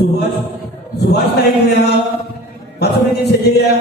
सुभाष नाईक नेहा मासुरीची शेजेल्या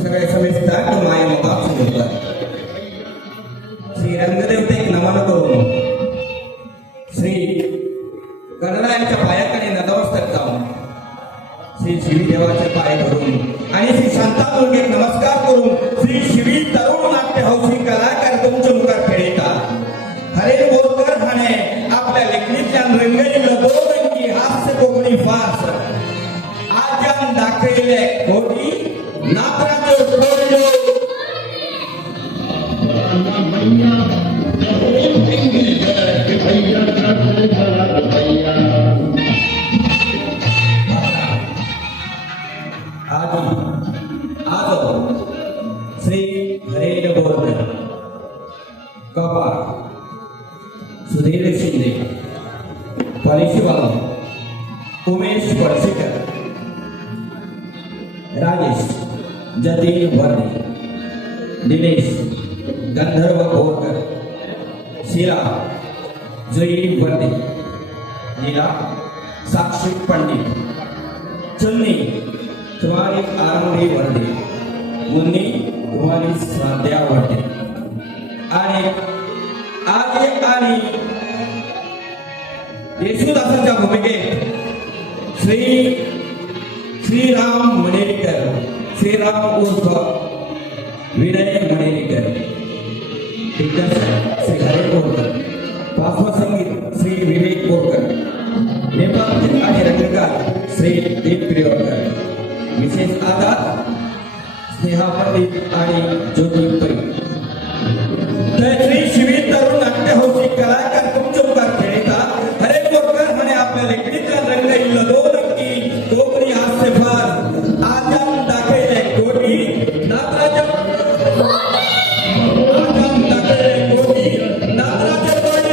सगळे समिस्तात माय मगाप सांगतात श्री रंगदेवतेक नमन करून श्री गणरायांच्या पायाकडे नतमस्तक जाऊन श्री शिवी देवाचे पाय धरून आणि श्री शांतादुर्गेक नमस्कार करून श्री शिवी तरुण नाट्य हौशी कलाकार तुमच्या मुखात खेळतात हरे बोरकर हाणे आपल्या लेखणीतल्या रंगलेलं दोरंगी हास्य कोकणी फास आजन दाखविले कोटी नात्राचे टोळले आज श्री हरेंद्र बोरकर कपा सुधीर शिंदे पॉलिशीवाला उमेश पळशीकर राजेश जतीन वर्णे दिनेश गंधर्व बोरकर शीला जुई वर्णे नीला साक्षी पंडित चुन्नी तुम्हारी आरंभी वर्णे मुन्नी तुम्हारी स्वाध्या वर्णे आणि येशुदासांच्या भूमिकेत श्रीराम मणेरकर श्रीराम उर्फ विनय मणेरकर दिग्दर्शक श्री हरे बोरकर पार्श्वसंगीत श्री विवेक बोरकर नेपथ्य आणि रंगकार श्री दीप प्रियकर विशेष आदर स्नेहा पंडित आणि ज्योती पै श्री शिवी तरुण नाट्य हौशी कलाकार तुमच्या मुखात खेळतात हरे बोरकर म्हणे आपल्या लेखणीतल्या रंग इल्ल दोन अंकी कोकणी हास्य फार आजन दाखवले कोटी नात्राच्या आजन दाखवले कोटी नात्राच्या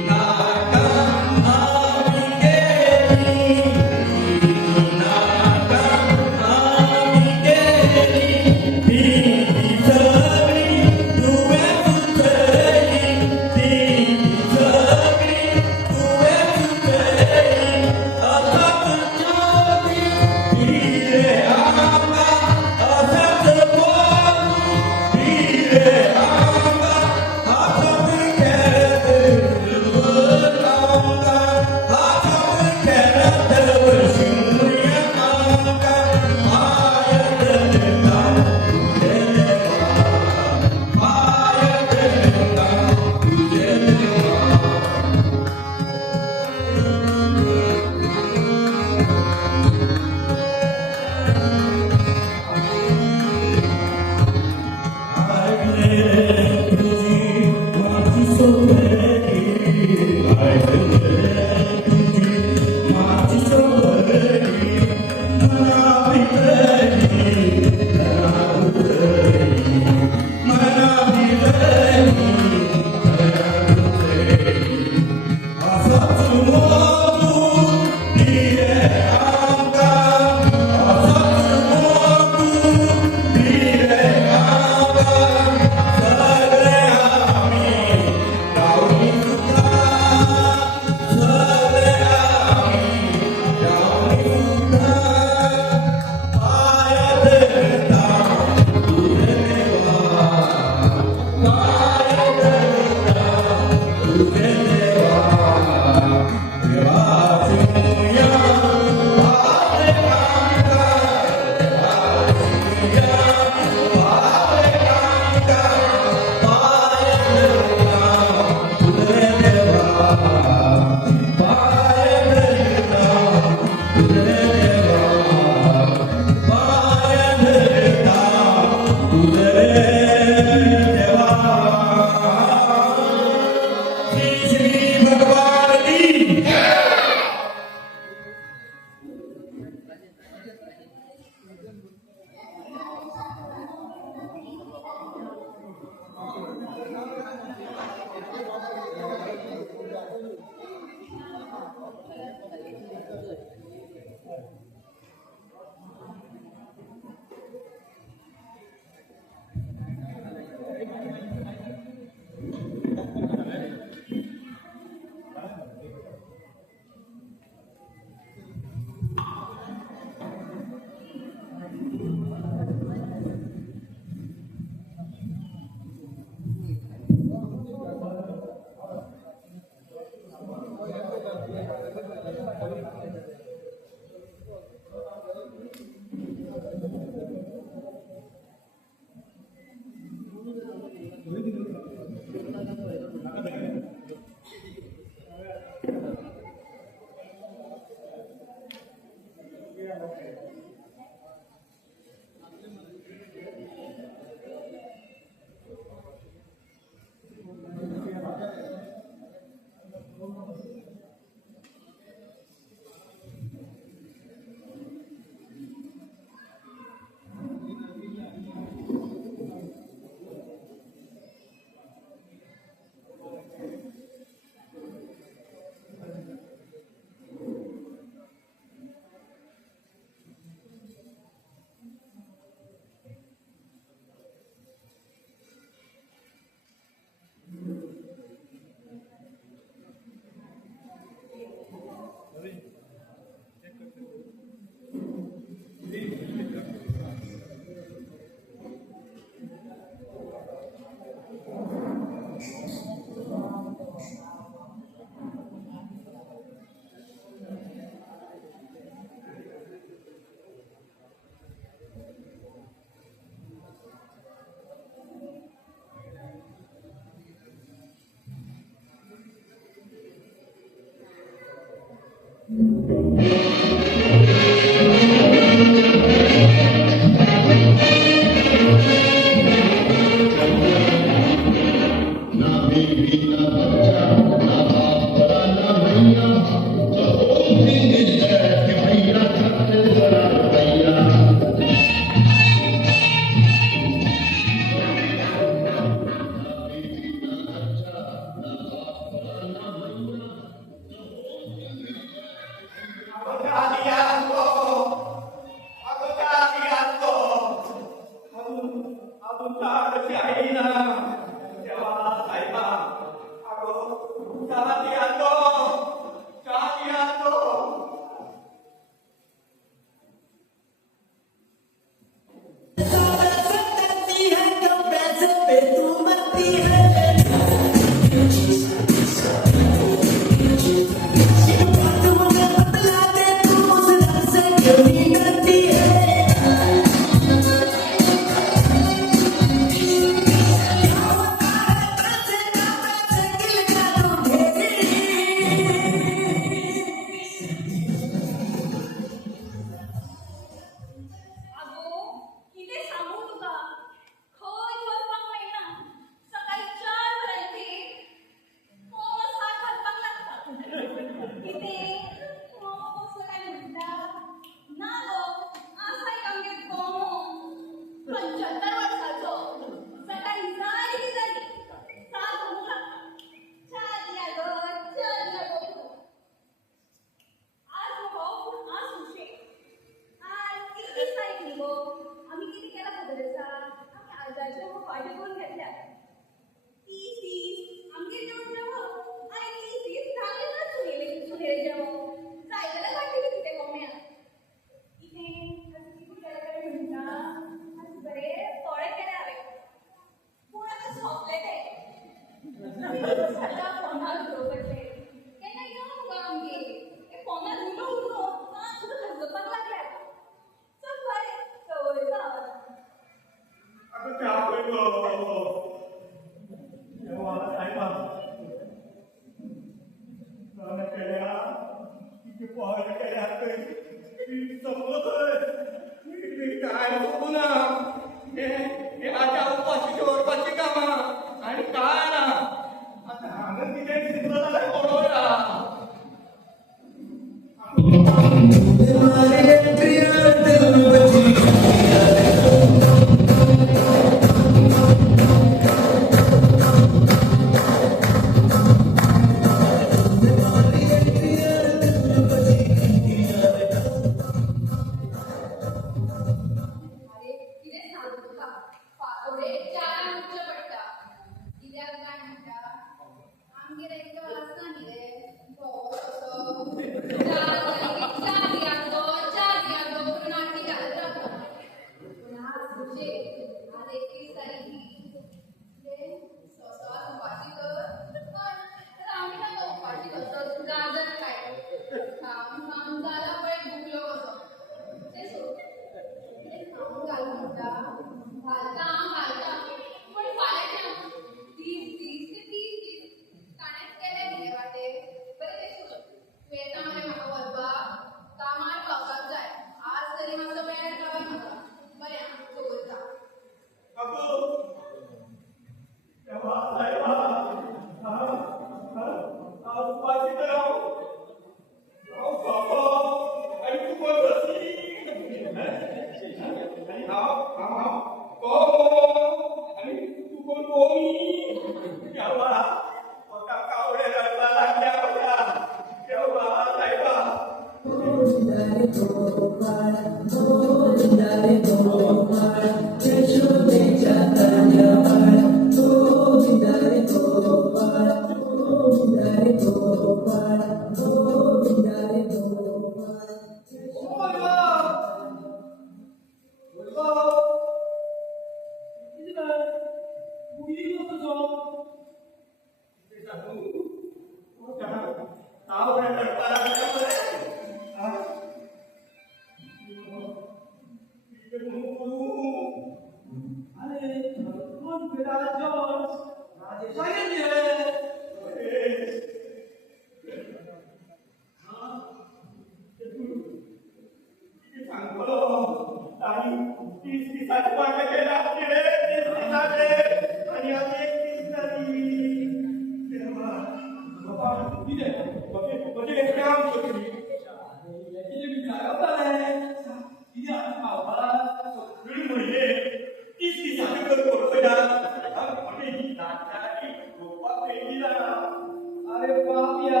अरे बापया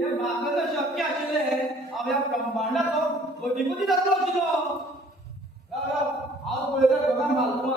या म्हाका तर शक्य आशिल्लें हांव ह्या ब्रह्मांडाचो अधिपती जातलो आशिल्लो राव राव हांव पळयता घरा मालकुमा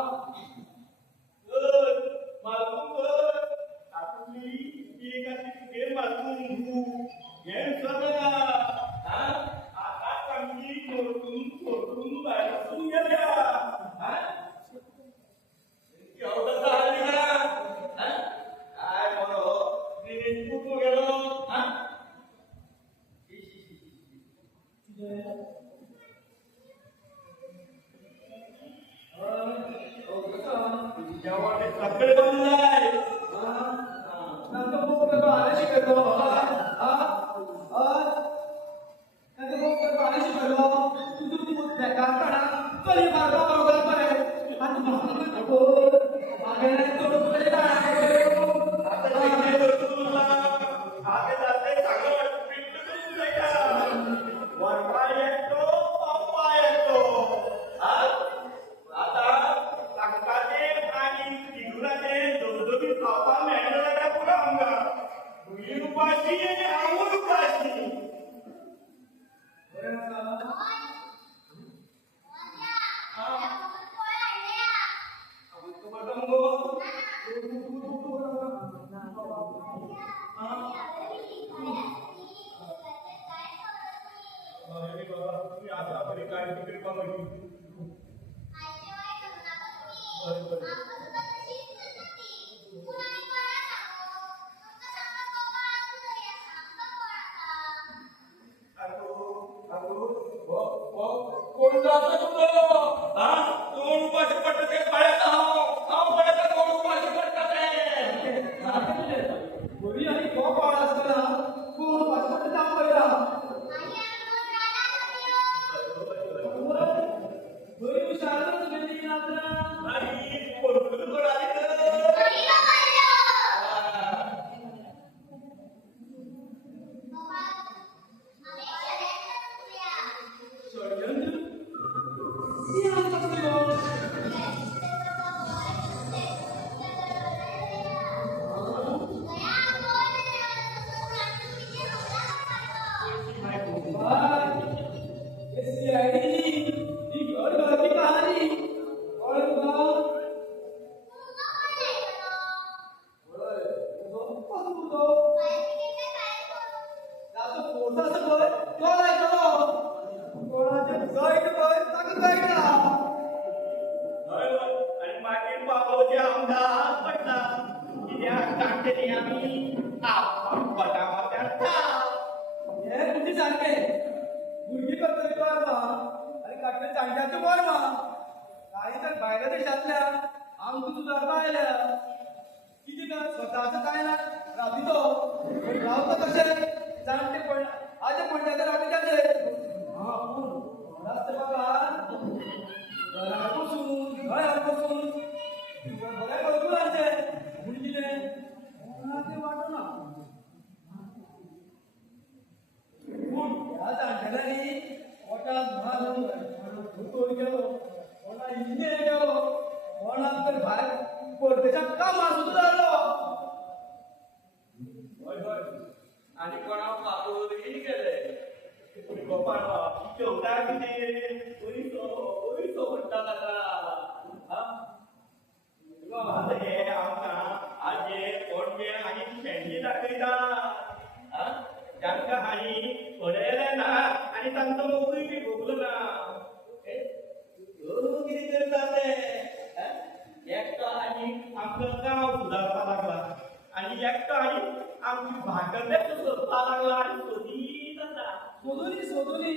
चांगला आणि शोधित असा. सोदोनी सोदोनी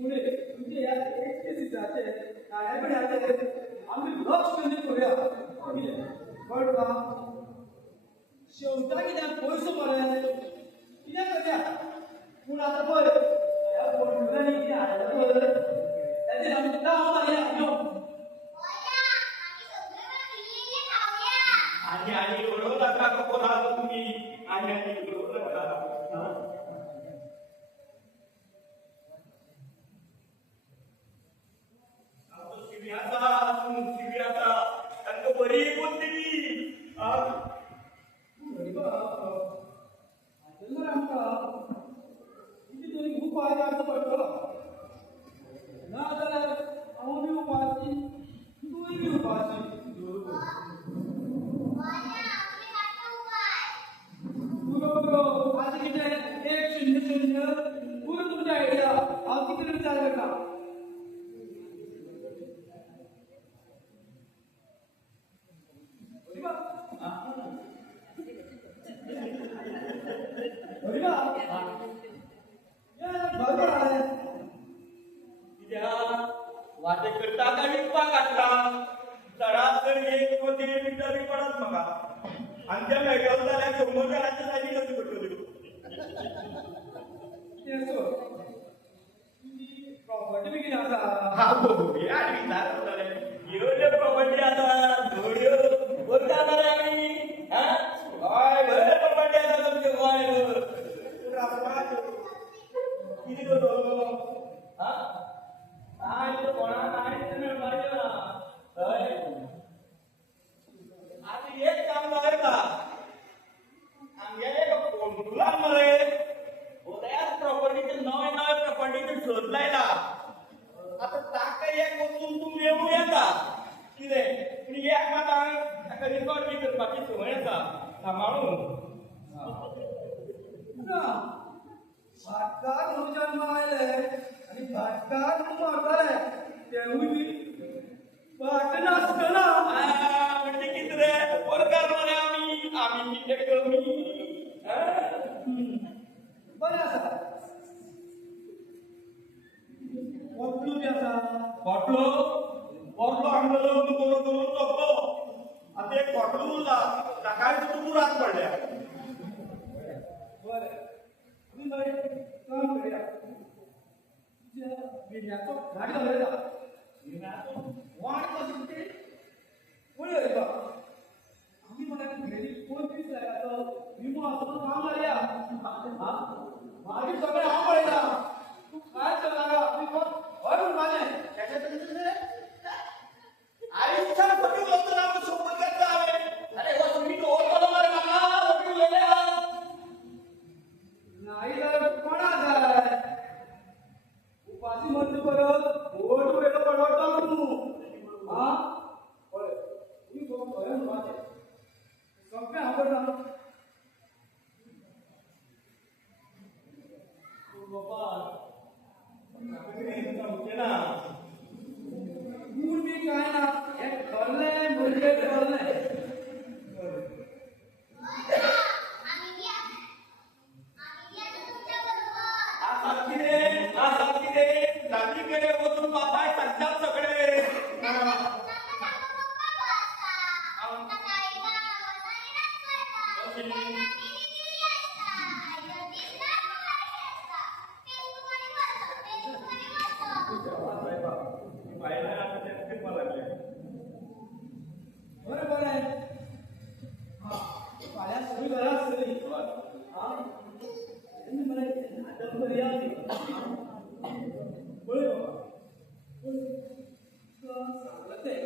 मुळे तुमचे या एकटे सिद्धाचे नाड्याकडे आले आम्ही लक्ष म्हणजे करूया कळलं का शेवटा कित्याक पयसो मरे कित्याक करूया पूण आतां पळय ह्या पोरण्यांनी कितें हाडलें पळय ताचेर आमी नांव मारया यो आणि उडवू नका कोणाला तुम्ही आणि उडवू नका. शिबिराचा त्यांना बरी बुद्धी किती तरी खूप आहे अर्थ पडतो ना जाल्यार हांव बी उपाशी तूंय बी उपाशी आता कितें 1-0-0 पूर्ण तुमची आयडिया हांव कितें विचार करता वाटे करता का विकपाक काडटा सरासर 1 कोटी लिटर पडत म्हाका आणि त्या मेळटलो जाल्यार 100 जाणांची जागी कशी पडटली प्रॉपर्टी बी कितें आसा हा भोगोवया आनी विचार करताले ह्यो ज्यो प्रॉपर्टी आसा धोड्यो करता मरे आमी हा हय बरे प्रॉपर्टी आसा तुमचे गोंयभर कितें करतलो हा काय कोणाक कांयच मेळपाचें ना हय आतां एक काम जाता आमगे एक फोंडुलान मरे बऱ्याच प्रॉपर्टीचे नवे नवे प्रॉपर्टीचे शोध लायला आता ताका एक वचून तूं मेळूं येता कितें पूण एक मातांक ताका रिकॉर्ड बी करपाची संवय आसा सांबाळून भाटकार म्हणून जन्म आयले आनी भाटकार म्हणून मरताले तेवूय बी भाट नासतना म्हणजे कितें रे वर्कार मरे आमी कितें कमी बरें आसा पोटलो बी आसा पोटलो हांगा लग्न करून करून सोंपलो आतां एक पोटलो उरला ताकाय तुका रात पडल्या बरें आमी मरे काम करया तुज्या भिण्याचो घाट घालयता भिण्याचो वाण कसो ते पळय बा आमी मरे घरी 25 लाखाचो विमो आसलो काम करया मागीर सगळें हांव पळयता तूं कांयच नाका आमी हय म्हूण माने आयुष्यात फटी वस्तू नाम सोबत करता हांवें अरे हो तुम्ही तो ओळखलो मरे म्हाका फटी उलयल्या नाही जाल्यार कोणा जाय उपाशी मरचे परत वोट वेळो पडवता तूं हा पळय तुमी खंय म्हणपाचें सगळें हांव करता ना पूण बी कांय ना हें ठरलें म्हणजे ठरलें दादीकडे वचून बापाय सांगतात सगळे बरें बरें फाल्यां सगळीं घरा आसतलीं हा मरे नाटक करया पळय बाबा सांगलें तें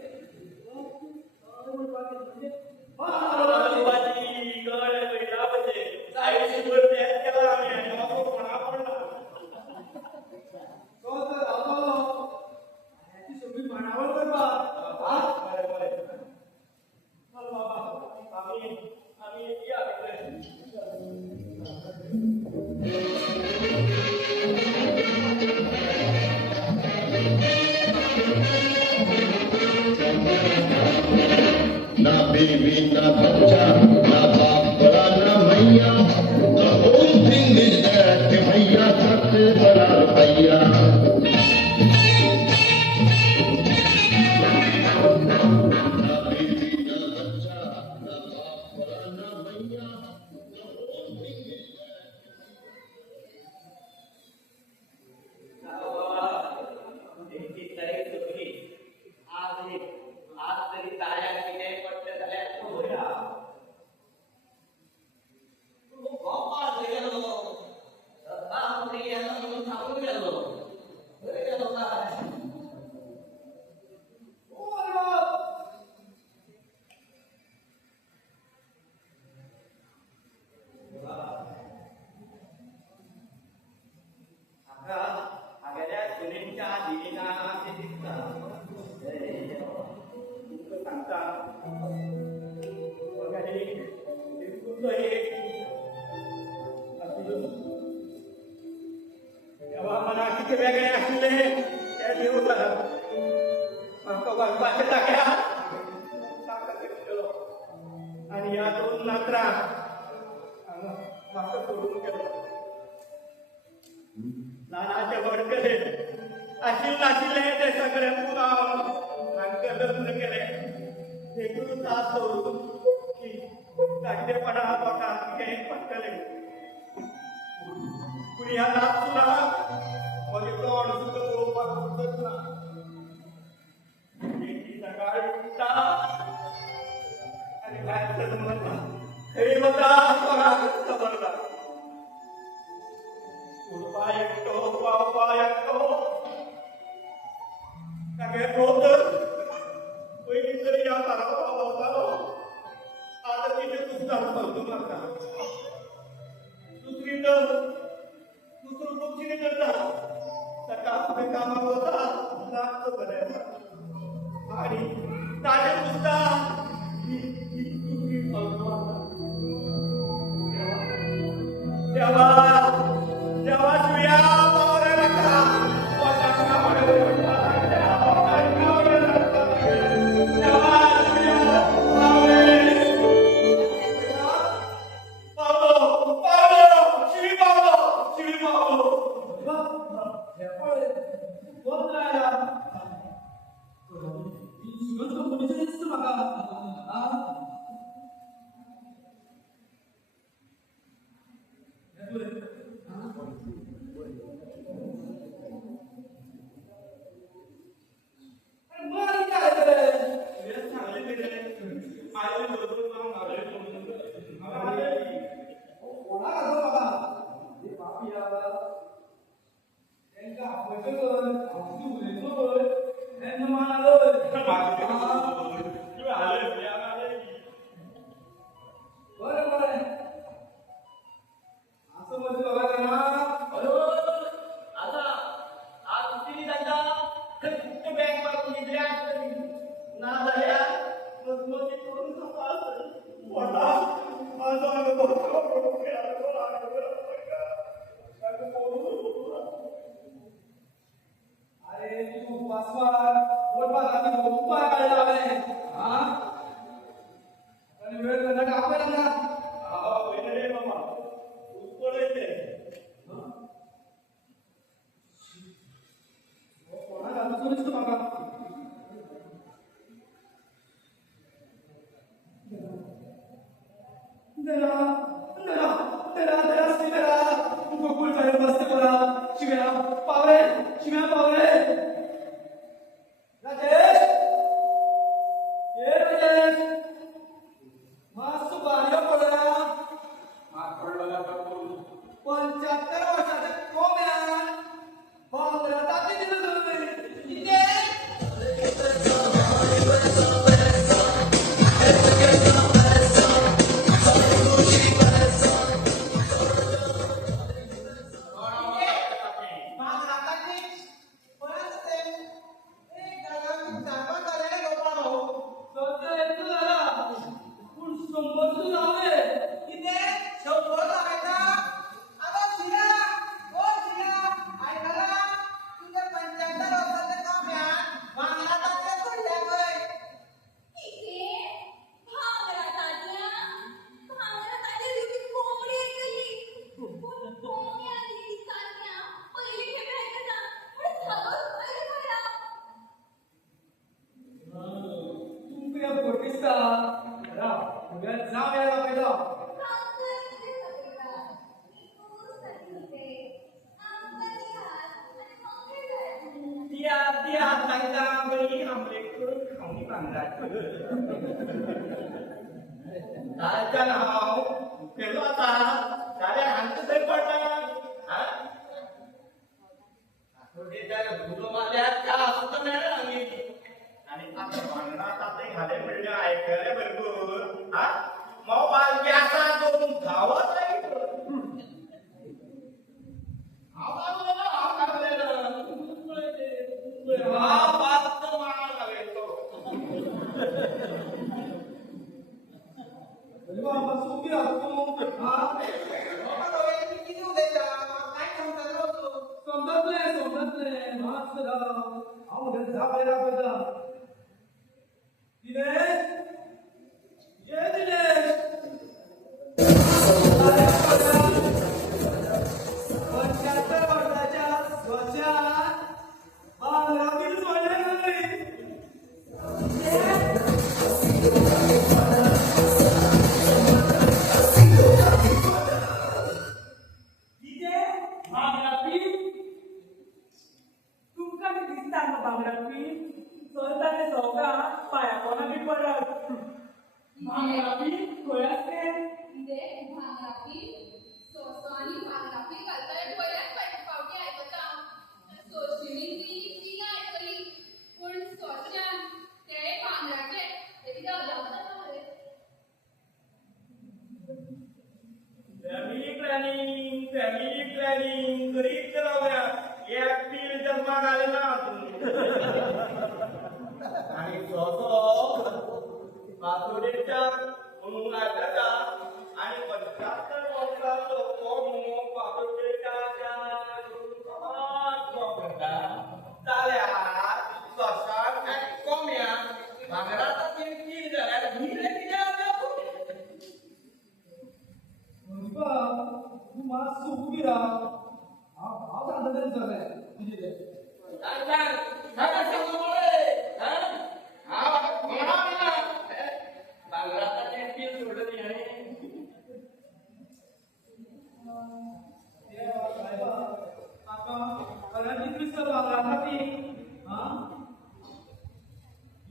सगळी मांडावळ करपाक ना baby, na bacha, na papa, na maya. The whole thing is there. सारखे वेगळे आशिल्ले त्या दिवसात म्हाका वचपाचें जाग्यार ताका दिसलो आनी ह्या दोन नात्रांक हांगा म्हाका सोडून गेलो ल्हानाचे व्हडकले आशिल्ले ते सगळे पुराव हांकां लग्न केलें देखून तास दवरून की धाकटेपणा लोकांक कितेंय पडटलें पूण ह्या नाचुराक म्हजें तोंड सुद्दां पळोवपाक सुद्दां ना एक सकाळी उठता आनी भायर वता खंय वता कोणाक खबर ना उठपा एकटो पावपा एकटो तागे दोतोर पयलीं तरी ह्या बारावपा भोंवतालो आतां तिणें सुद्दां समजूंक लागता दुसरी तर दुसरो लोक कितें करता सकाळ फुडें कामाक वता रात बरें आनी ताणें सुद्दां ही दुसरी समजूंक देवा देवा शिवया पावले नाका पोटाक कामडे पडटा पोटाक कामडे लागता देवा शिवया पावले पावलो शिवी पावलो हे पळय कोण रायला शिवण कंपनीचें दिसता म्हाका आ सुद्धा हांव म्हणटा जा भायर आपयता दिनेश ये दिनेश वर्षाच्या वर्षाच्या स्वच्या भांगरातील सोडले नाही किती भांगरापी तुमका बी दिसता न्हू भांगरापी चलता ते सवका पाया कोणा बी पडत भांगरापी खंय आसले इथे भांगरापी सोसो आणि भांगरापी घालताय बऱ्याच फावटी आयकता सोशिनी ती आयकली पूण सोशान ते भांगराचे ते कितें अजापता रे फॅमिली प्लॅनिंग करीत रावया एक पीर जन्माक आलें ना आणि पातोडेच्या म्हणून आयकता आणि 75 वर्साचो तो म्हणून पातोडेच्या करता जाल्यार सोशान आनी कोम्यान भांगराचा पीर जाल्यार भिले कित्याक मुझबा तू मला सोबू गिरा हांव सांगता तें सगळें कितें तें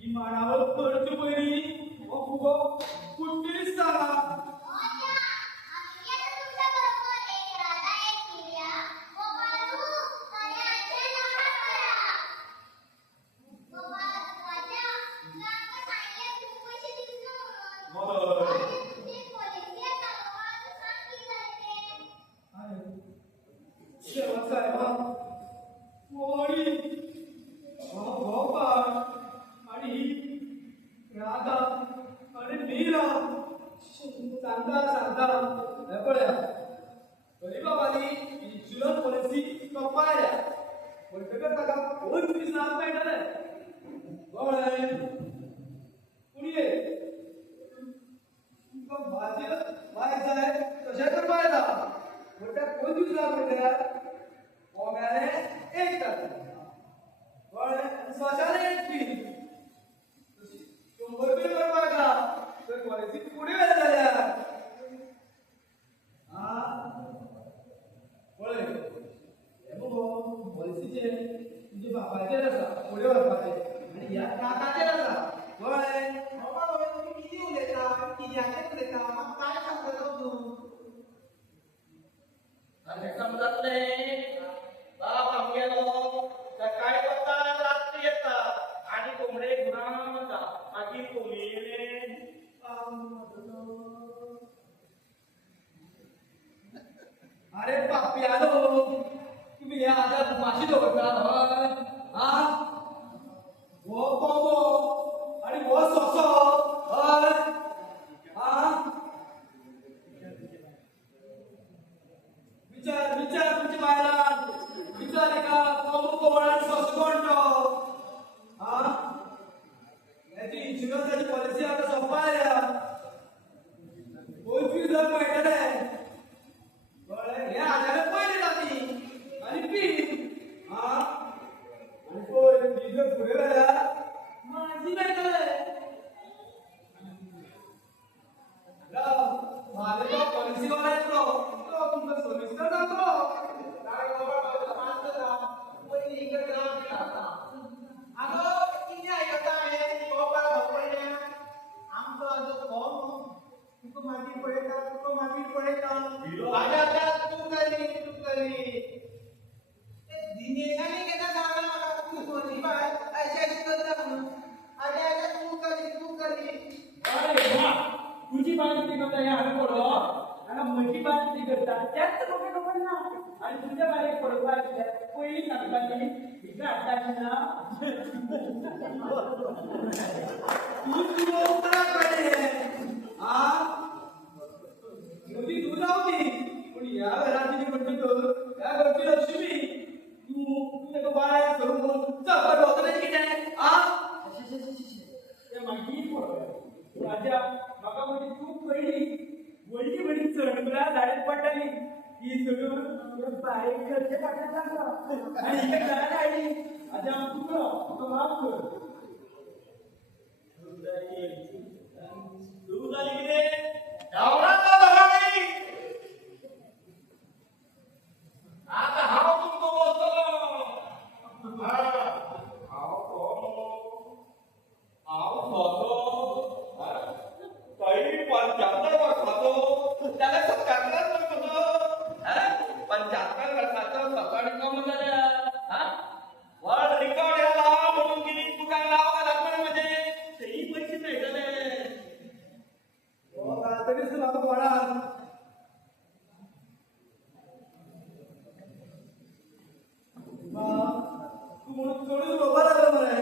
ही मानावर करचे पयलीं हो फुगो कुट्टी दिसता तुझे बापाचेर आसा फुडें व्हरपाचें आनी ह्या काकाचेर आसा कळ्ळें बाबा तुम्ही कितें उलयता कित्याचेर उलयता म्हाका काय सांगता तूं आनी समजतलें बाप आमगेलो सकाळी वता रात्री येता आनी कोंबडे घुरान वता मागीर कोंबडी येयले अरे पापियानो तुम्ही ह्या आजार माशी दवरता हय हा हो कोंबो आनी हो सोसो हय हा विचार विचार तुमच्या बायलान विचार एका कोंबो कोवळान सोसो कोण तो हा याची इन्शुरन्साची पॉलिसी आतां सोंपायल्या 25,000 मेळटले हे आजारात पयली जाती आनी पी हा आनी पळय ती जर फुडें गेल्यार माझी मेळटले म्हाजो तो पॉलिसी वाला येतलो तो तुमचो सोलिसिटर जातलो ताका खबर पावता पयली इकडे ग्राम जाता आगो कितें आयकता हे गोपाळ भोपळ्या आमचो आजो फॉर्म तुका मागीर पळयता तुका मागीर पळयता आजा तूं करी दिनेशाने केन्ना सांगला म्हाका तूं सोनी बाय अशें करता म्हणून आजा तूं करी अरे वा तुझी बांधणी करता हे हांवें पळो आनी म्हजी बांधणी करता त्याच म्हाका खबर ना आनी तुज्या बारीक पळोवपाक पयलीं सांगपाची हिका हाडटा ना तूं उतरा कळे आ मोदी तू जावती पूण ह्या घराची जी म्हणटा ह्या घरची लक्ष्मी तू तेका बाळाक करून आई घरचे पाठवत सांगा आणि इकडे काय आई आता चुकलो माफ कर तू झाली की रे एवढा का बघा नाही आता हाव तुमको बोलतो हाव काही 75 वर्षाचो त्याला करणार नको 75 वर्षाचो सकाळी काम झाल्या वर्ल्ड रेकॉर्ड याला म्हणून गेली तू काय नाव का दाखवण्यामध्ये तेही पैसे नाही झाले हो तरीच तुला तो पडा तू म्हणून सोडून उभा राहिला मला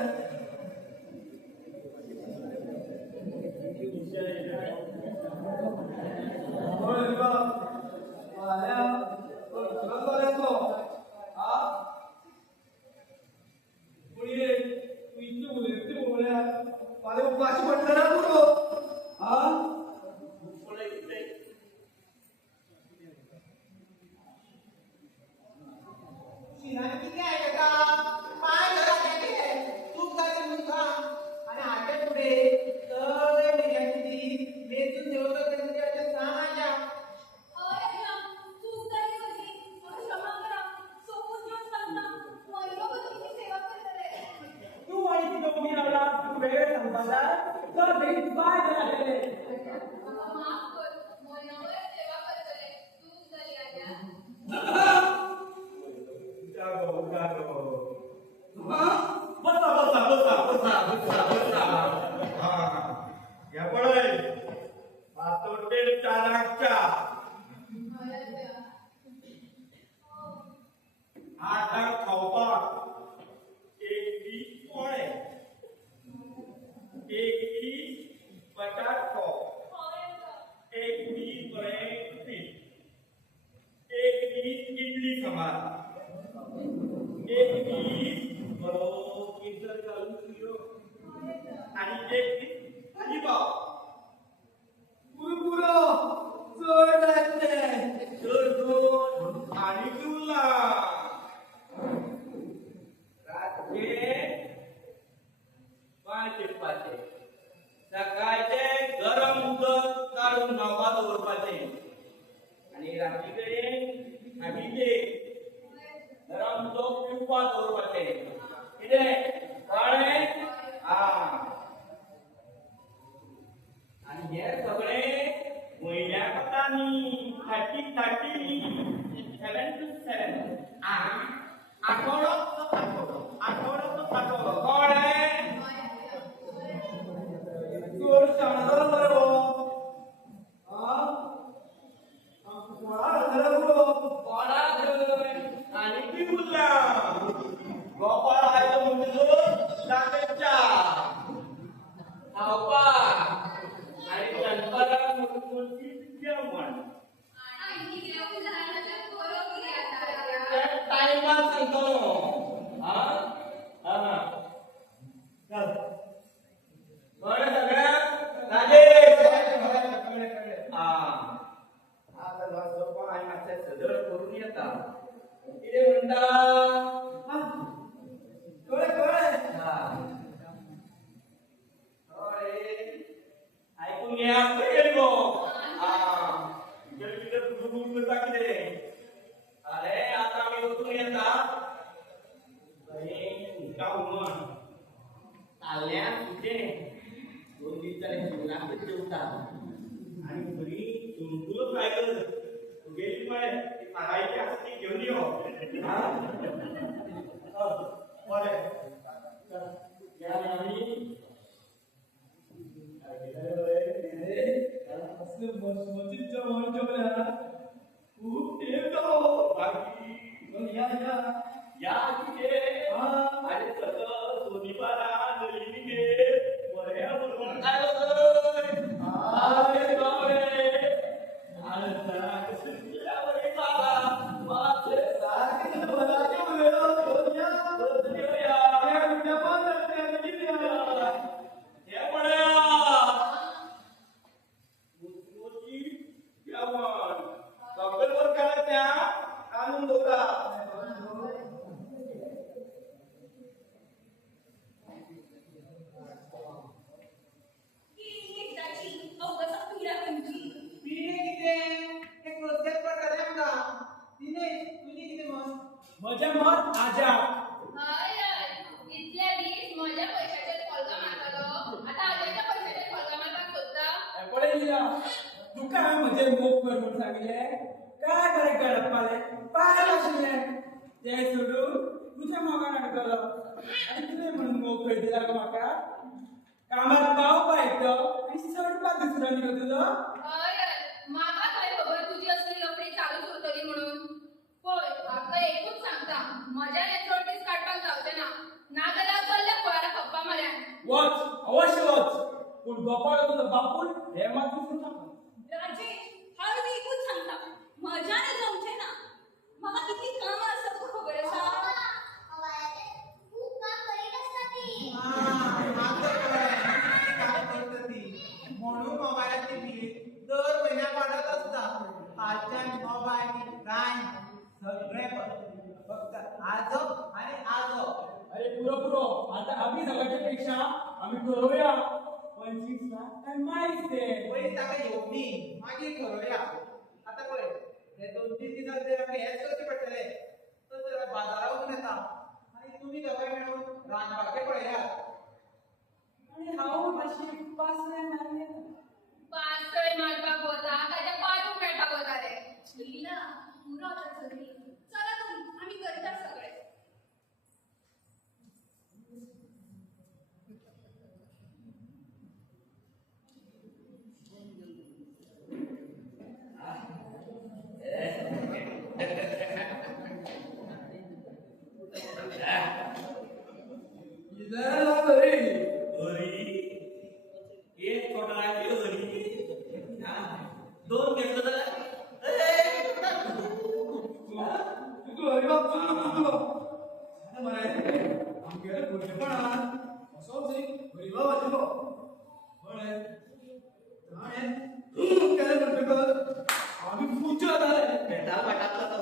वयता ही एकदाची अवघसा पिढा खंयची पिढे कितें एक रोजगार पडटले आमकां तिने तुजी कितें मत म्हजें मत आजाक हय हय इतले दीस म्हज्या पैशाचेर फॉलगा मारतालो आतां आजयच्या पैशाचेर फॉलगा मारपाक सोदता पळय लिया तुका हांवें म्हजें मोग कर म्हूण सांगिल्लें काय बरें गडपपालें पाड आशिल्लें तें सोडून तुज्या मोगान अडकलो आनी तुवें म्हणून मोग खंय दिला गो म्हाका कामार पावपा एकटो आनी सोडपाक दुसरो न्ही गो तुजो हय हय म्हाका काय खबर तुजी असली लफडी चालूच उरतली म्हणून पळय म्हाका एकूच सांगता म्हज्या चड दीस काडपाक जावचें ना नाजाल्यार चल्ल्या कुळारा खप्पा माऱ्यान वच अवश्य वच पूण गोपाळ तुजो बापूय हें मात विसरूं नाका राजेश हांव मी एकूच सांगता म्हज्यान जमचें ना म्हाका कितली कामां आसतात तुका खबर आसा म्हणून मोबायलाची बिल दर म्हयन्याक वाडत आसता आजच्यान मोबायल गाय सगळें फक्त आजो आनी आजो अरे पुरो आता आम्ही सगळ्याच्या पेक्षा आम्ही ठरवूया 25 लाख काय माहीत ते पयलीं ताका येवनी मागीर ठरवया आतां पळय हे 2-3 दिसां जर आमी हेच करचे पडटले तर बाजारा वचून येता आनी तुमी दोगांय मेळून रांदपाचें पळयात आणि हांव मातशी पासले मारले पासय मारपाक वता काय ते पारूक मेळपाक वता रे लीला पुरो आतां सगळी चला तुम्ही आमी करता सगळे एक छोटाची हरी दोन घेतलं तर तू हरिबाब तू आमगेले भुरगेपणांत असोच एक हरिबाब आशिल्लो कळ्ळें ताणें केलें म्हणटकच आमी खुश जाताले पेटा पाटातला तो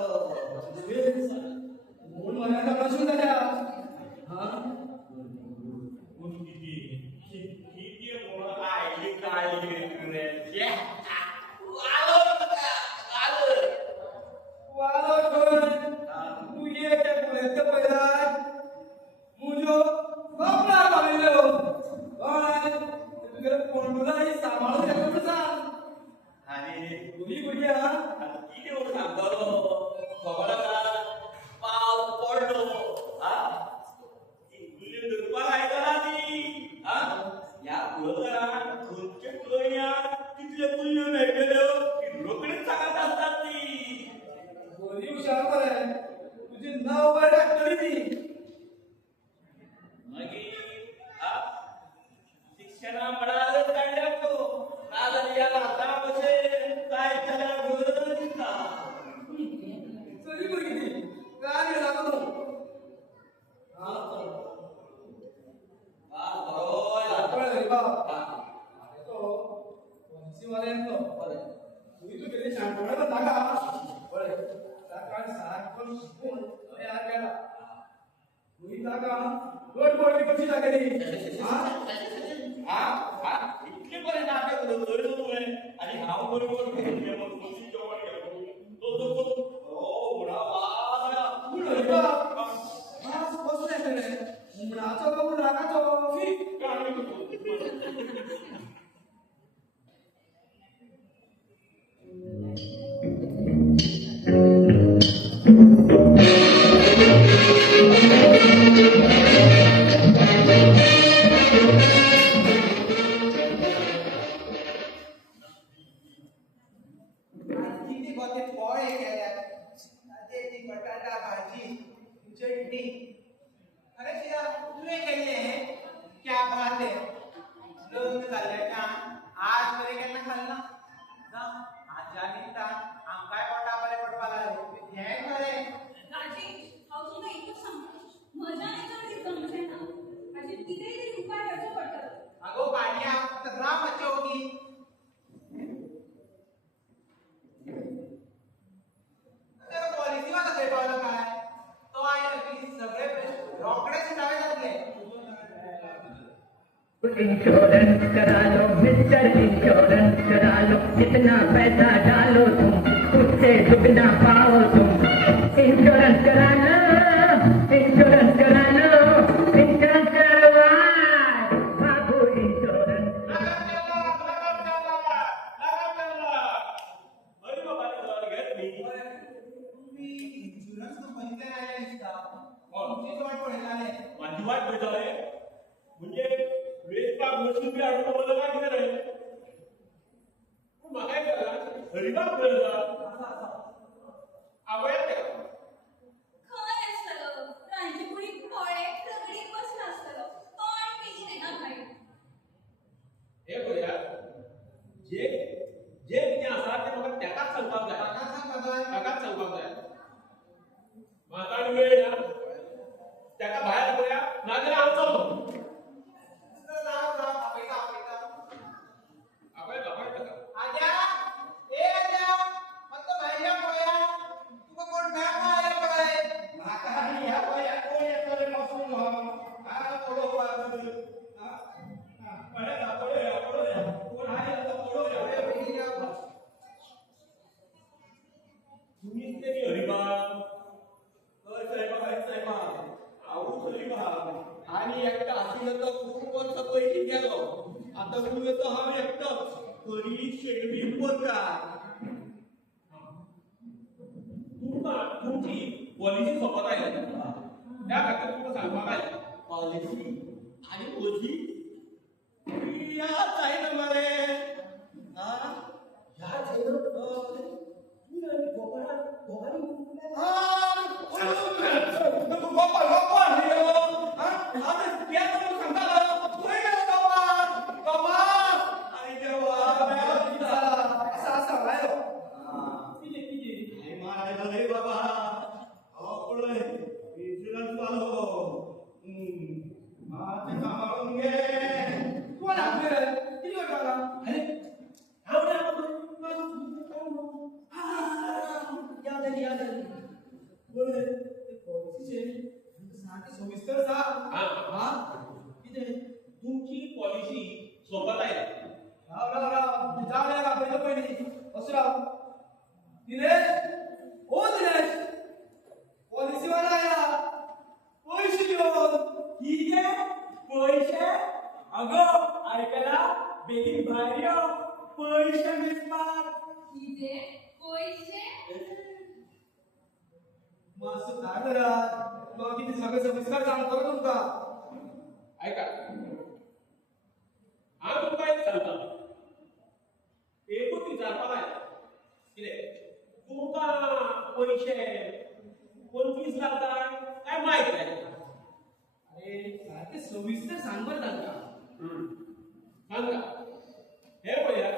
मूल मनाला पासून जाल्या हा वालो कोण तू ये के बोलते पळय मुजो बापला बायलो बाय तुगे कोंडुला ही सांभाळून घेतो सांग आणि तुम्ही भुरग्या किती एवढं सांगतो खबर आसा पाव पडलो हा गुली दुर्बा आयकला ती हा या कुळकरान खंयचे कुळया कितले कुल्ल्यो मेळटल्यो ती रोकडीच सांगत आसतात ती बोली हुशार मरे तुझे नाव बरें डाक्टरी ती मागीर हा शिक्षणा म्हणाल काढल्या तो नाजाल्यार या हाता कशें काय जाल्यार घर दिसता सगळी भुरगी ती काय गेला तू हा हा बरोबर पळय हरिबाब तो पंची वाल्यांचो तुमी तुगेली शाणपणां करता का पळय ताका सारको शिकून तयार केला तुमी ताका गडबड कशी दाखयली हा हा हा इतले बरे नाटक धरलो तुवें आनी हांव बरोबर घेतले मग खुशी जेवण घेतो तो हो म्हणा वागला पूण हरिबाब मास कसो येतले हुमणाचो काय हुमणाचो शी काणी करतो किती बरे पोळे केल्यात ताजेची बटाटा भाजी चटणी अरे शिया तुवें केल्लें क्या बात है लग्न जाल्ल्याच्यान आज बरें केन्ना खाल्ला ना हाच्या निमतान आमकांय पोटा बरें पडपा लागलें हें खरें राजेश हांव तुका एकूच सांगता म्हज्यान चड जमचें ना हाजेर कितेंय तरी उपाय करचो पडटलो आगो पाडया राम मातशें ओगी पॉलिसी वाला खंय पावलो काय इंश्योरेंस करा लो मिस्टर इंश्योरेंस करा लो जितना पैसा डालो तुम उससे दुगना पाओ तुम इंश्योरेंस करा लो इंश्योरेंस करा लो इंश्योरेंस करवाए बाबू इंश्योरेंस तुम्ही इन्शुरन्स कंपनीतल्यान आयले दिसता तुमचीच वाट पळयताले माझी वाट पळयताले म्हणजे वेचपाक मशीन बी हाडून दवरलं काय कितें रे पूण म्हाका एक सांग हरिबाब खंय आसा आवयाक तेका खंय आसतलो रांदची कुडी पळेत तगडीत बसला आसतलो तोंड पेजी तेका भायर हे पळया जे जे कितें आसा तें म्हाका तेकाच सांगपाक जाय ताकाच सांगपाक जाय ताकाच सांगपाक जाय म्हाका आनी वेळ ना तेका भायर पळया नाजाल्यार हांव चललो राव राव आपयता आपयता आपयता आपयता आज्या ए आज्या फक्त भायल्या पळया तुका कोण मेळपा आयला पळय म्हाका आनी ह्या पळया कोण येतलो रे पासून हो आ पळोवपाक पळया पळया कोण आयला तो पळोवया तुम्हीच तरी हरिबाब हय सायबा हांवूच हरिबाब आनी एकटो आशिल्लो तो खूब वर्सां पयलीं गेलो आतां उरलो तो हांव एकटोच खरी शेगडी पोरकार तुमकां तुमची पॉलिसी सोंपत आयल्या त्या खातीर तुमकां सांगपाक आयलें पॉलिसी आनी ओजी याद जायना मरे याद जायना गोपाल गोपाल आता केस सांगतालो खंय गेलो गोपाल गोपाल अरे देवा असा असा लायो किती किती हाय मार आयलो रे बाबा हो पळय इन्शुरन्स वालो ते सांभाळून घे कोण आपले किती करता अरे हाव ना याद आली बोल पॉलिसीचे सारखे सविस्तर सांग हा किती तुमची पॉलिसी सोंपत आयल्या राव राव राव जाऊ द्या पहिले पहिली असं राव दिनेश ओ दिनेश पॉलिसी वाला आया पैसे घेऊन ठीक आहे पैसे अगं ऐकायला बेगीन बाहेर ये पैसे मिळतात किती पैसे मासू काय करत मग किती सगळे सविस्तर सांगतो का तुमका ऐका हांव तुमकां एक सांगता एकूच विचारपाक आयला कितें तुमकां पयशे 25 लाख जाय काय माहीत जाय अरे सारखे सविस्तर सांग बरं तांकां सांगा हे पळया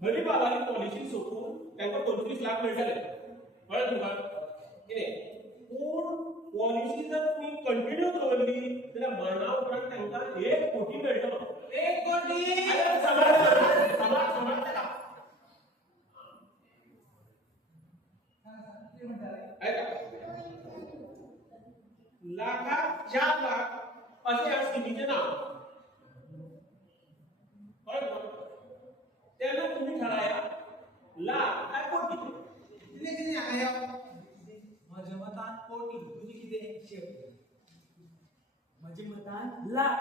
हरिबाबाची पॉलिसी सोपून तांकां 25 लाख मेळटले कळ्ळें तुमकां कितें पूण पॉलिसी जर तुमी कंटिन्यू दवरली जाल्यार मरणा उपरांत तांकां 1 कोटी मेळटलो 1 कोटी समाज ऐका लाखाक 4 लाख अशें ह्या स्किमीचें नांव कळ्ळें तेन्ना तुमी थाराया लाख काय कोटी किती किती आया माझ्या मतान कोटी तुझी किती शेव माझे मतान लाख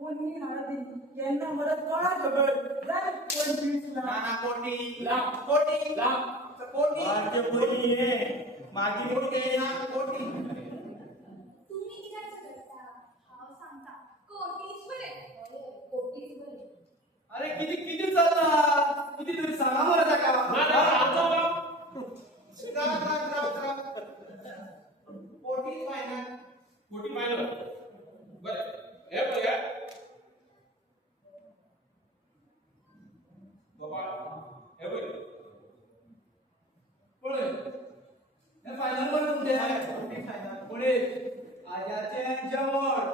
पण मी हाडती केन्ना मरत कोणा खबर जाय 25 लाख नाना कोटी लाख कोटी लाख कोटी भारतीय पयली हे माझी कोटी ना कोटी तुम्ही कित्याक करता हांव सांगता कोटीच बरे कोटीच बरे अरे किती किती चालला किती तरी सांगा मला ताका कोटी फायनल कोटी फायनल बरें हे पळया गोपाळ हे पळय पळय हे फायनल वर तुमचे कोटी फायनल पुढे आजाचे जेवण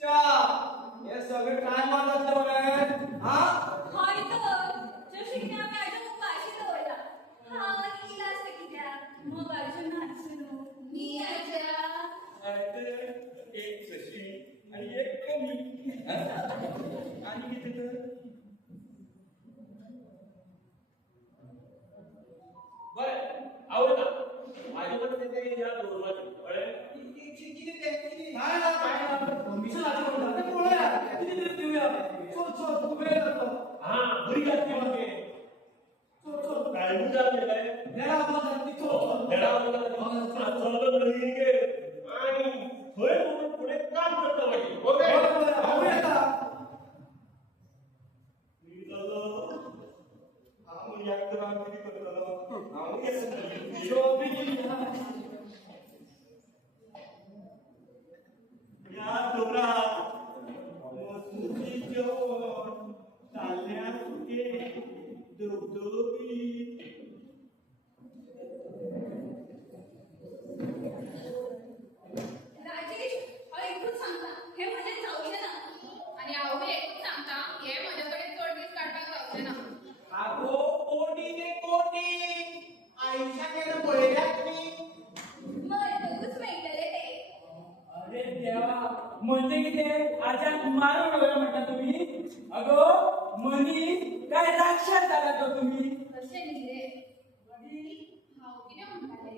चा हे सगळे टायमार जातले मरे हा हय तर जशी कितें आमी हाजे उपाशी दवरला हांव आनी इलाज ते कित्याक मोगाचें नाचून मी आजा एक सशी आणि एक कमी म्हणजे ते या धोरणाचे कळेल काय ना मिशन आधी म्हणतात ते बोलूया किती देऊया चोर तू वेळ करतो हा घरी जाते म्हणजे चोर काय जाते काय नेला आपण ती चोर धडा चाललं नाही गे आणि होय म्हणून पुढे काम करता म्हणजे ओके मी चाललो आम्ही एकतर आम्ही करतो आम्ही या डोंगरात मस्तुकी जेवण चालण्या सुके दुबदुबी राजेश ऐकून सांगता हे म्हणजे जाऊचे ना आणि आवडे ऐकून सांगता हे माझ्याकडे चोर दीस काढपाक जाऊचे ना अगो कोटी ते कोटी आयुष्यात केलं पळयल्या तुम्ही मग तूच मेळटले ते अरे देवा म्हणजे किती आजाक मारून वगैरे म्हणता तुम्ही अगो मनी काय राक्षस झाला तो तुम्ही अशें न्ही रे हांव कितें म्हणटाले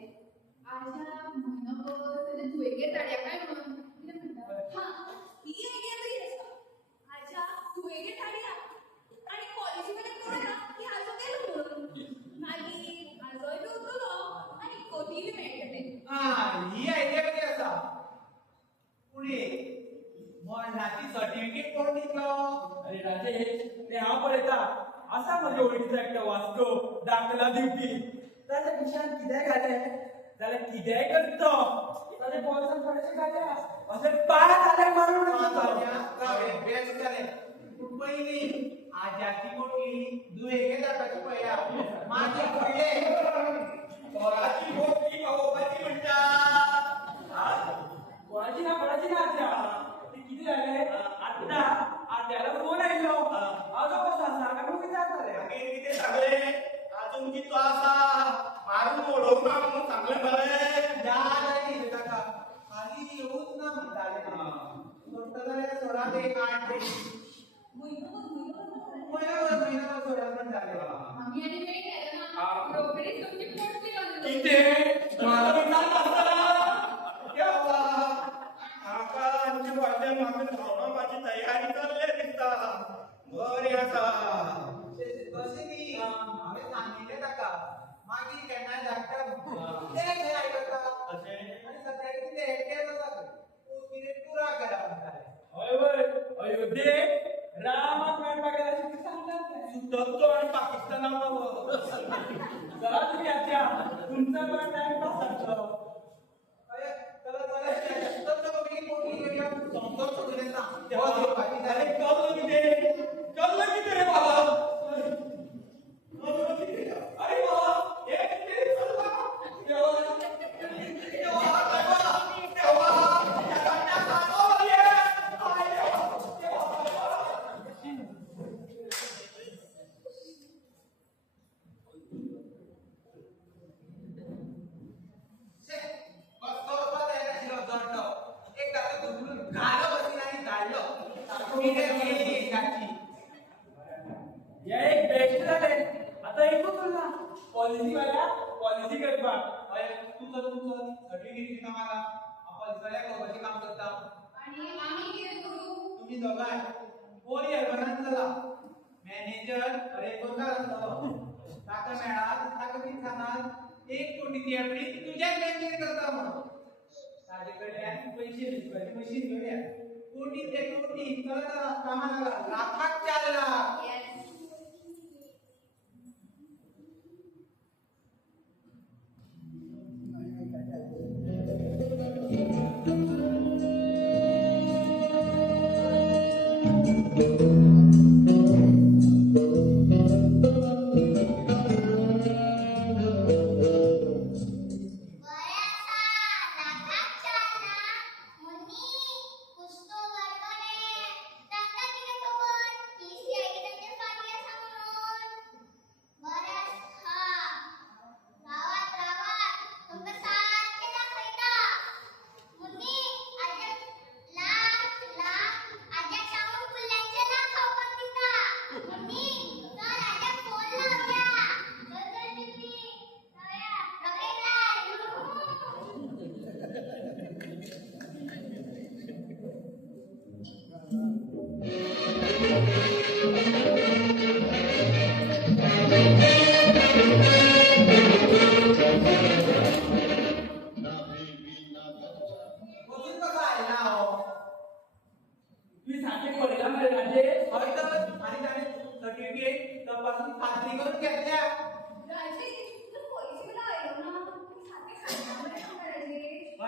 आजा म्हयनोभर तेजे धुयेगे ताड्या काय म्हणून कितें म्हणटा हा ही आयडिया बरी आसा आजा तू एगे टाळया आणि कॉलेजीमध्ये कळना की आजो गेलो म्हणून मागीर आजोय बी उरलो आणि कोटी बी मेळटले ही आयडिया कशी आसा पुढे मरणाची सर्टिफिकेट कोण दितलो अरे राजेश ते हांव पळयता असा म्हज्या वळखीचो एकटो वास्को दाखला दिवपी ताच्या खिशांत कितें घाले जाल्यार कितेंय करता ताच्या बोल्सांत थोडेशे घाल्या अशें पांच जाल्यार मारून उडयता. बेस्ट जालें पूण पयलीं आज्याची पोटली दुयेगे जाताची पळया मागीर फुडले तोराची पोटली पावोवपाची म्हणटा कोणाची ना आज्या ते कितें जालें आतां आत्याला फोन आयलो आजो कसो आसा काय म्हणून विचारताले मागीर कितें सांगलें अजून कितलो आसा मारून ओडोवंक ना म्हणून सांगलें मरे याद आयली ताका खाली येवूच ना म्हणटाले सोडटा जाल्यार सोडा ते काट ते म्हयनोभर सोडा म्हणटाले आम्ही आणि वेळ केला ना रोकडीच तुमची पोटली बांधली कितें मला विचारत आसतना केव्हा आका आमच्या वाड्यान म्हाका धांवपाची तयारी चल्ले दिसता बरी आसा तशें न्ही हांवें सांगिल्लें ताका मागीर केन्नाय धाडटा तें खंय आयकता अशें आनी सकाळी कितें एकटेच आसा कितें टुराक गेला म्हणटाले हय वय अयोध्येक रामाक मेळपाक गेला अशें सांगतात ते. सुटतो आणि पाकिस्तानाक बाबा चला तुम्ही आत्या तुमचा पण टाइमपास जातलो चला चला बेगीन पोटली घेऊया संकोच सोडून येता अरे कल्लं कितें रे बाबा अरे बाबा एक कितें चल्ला हे एक बेस्ट जाले आता एकूच उरला पॉलिसी वाल्या पॉलिसी करपाक तुमचं सर्टिफिकेट दिता म्हाका आपण सगळ्या करपाचें काम करता आणि आम्ही कितें करू तुम्ही दोगांय पोरी हरभरान चला मॅनेजर अरे गोंगार आसलो ताका मेळात ताका कितें सांगात एक कोटीची एफडी तुझ्याच बँकेत करता म्हणून ताजे कडल्यान पयशे दिवपाची मशीन घेवया कोटी ते कोटी चला कामाक लागला लाखाक 4 लाख कुछ तो गड़बड़ है। ताका किने खबर? की सीआईडी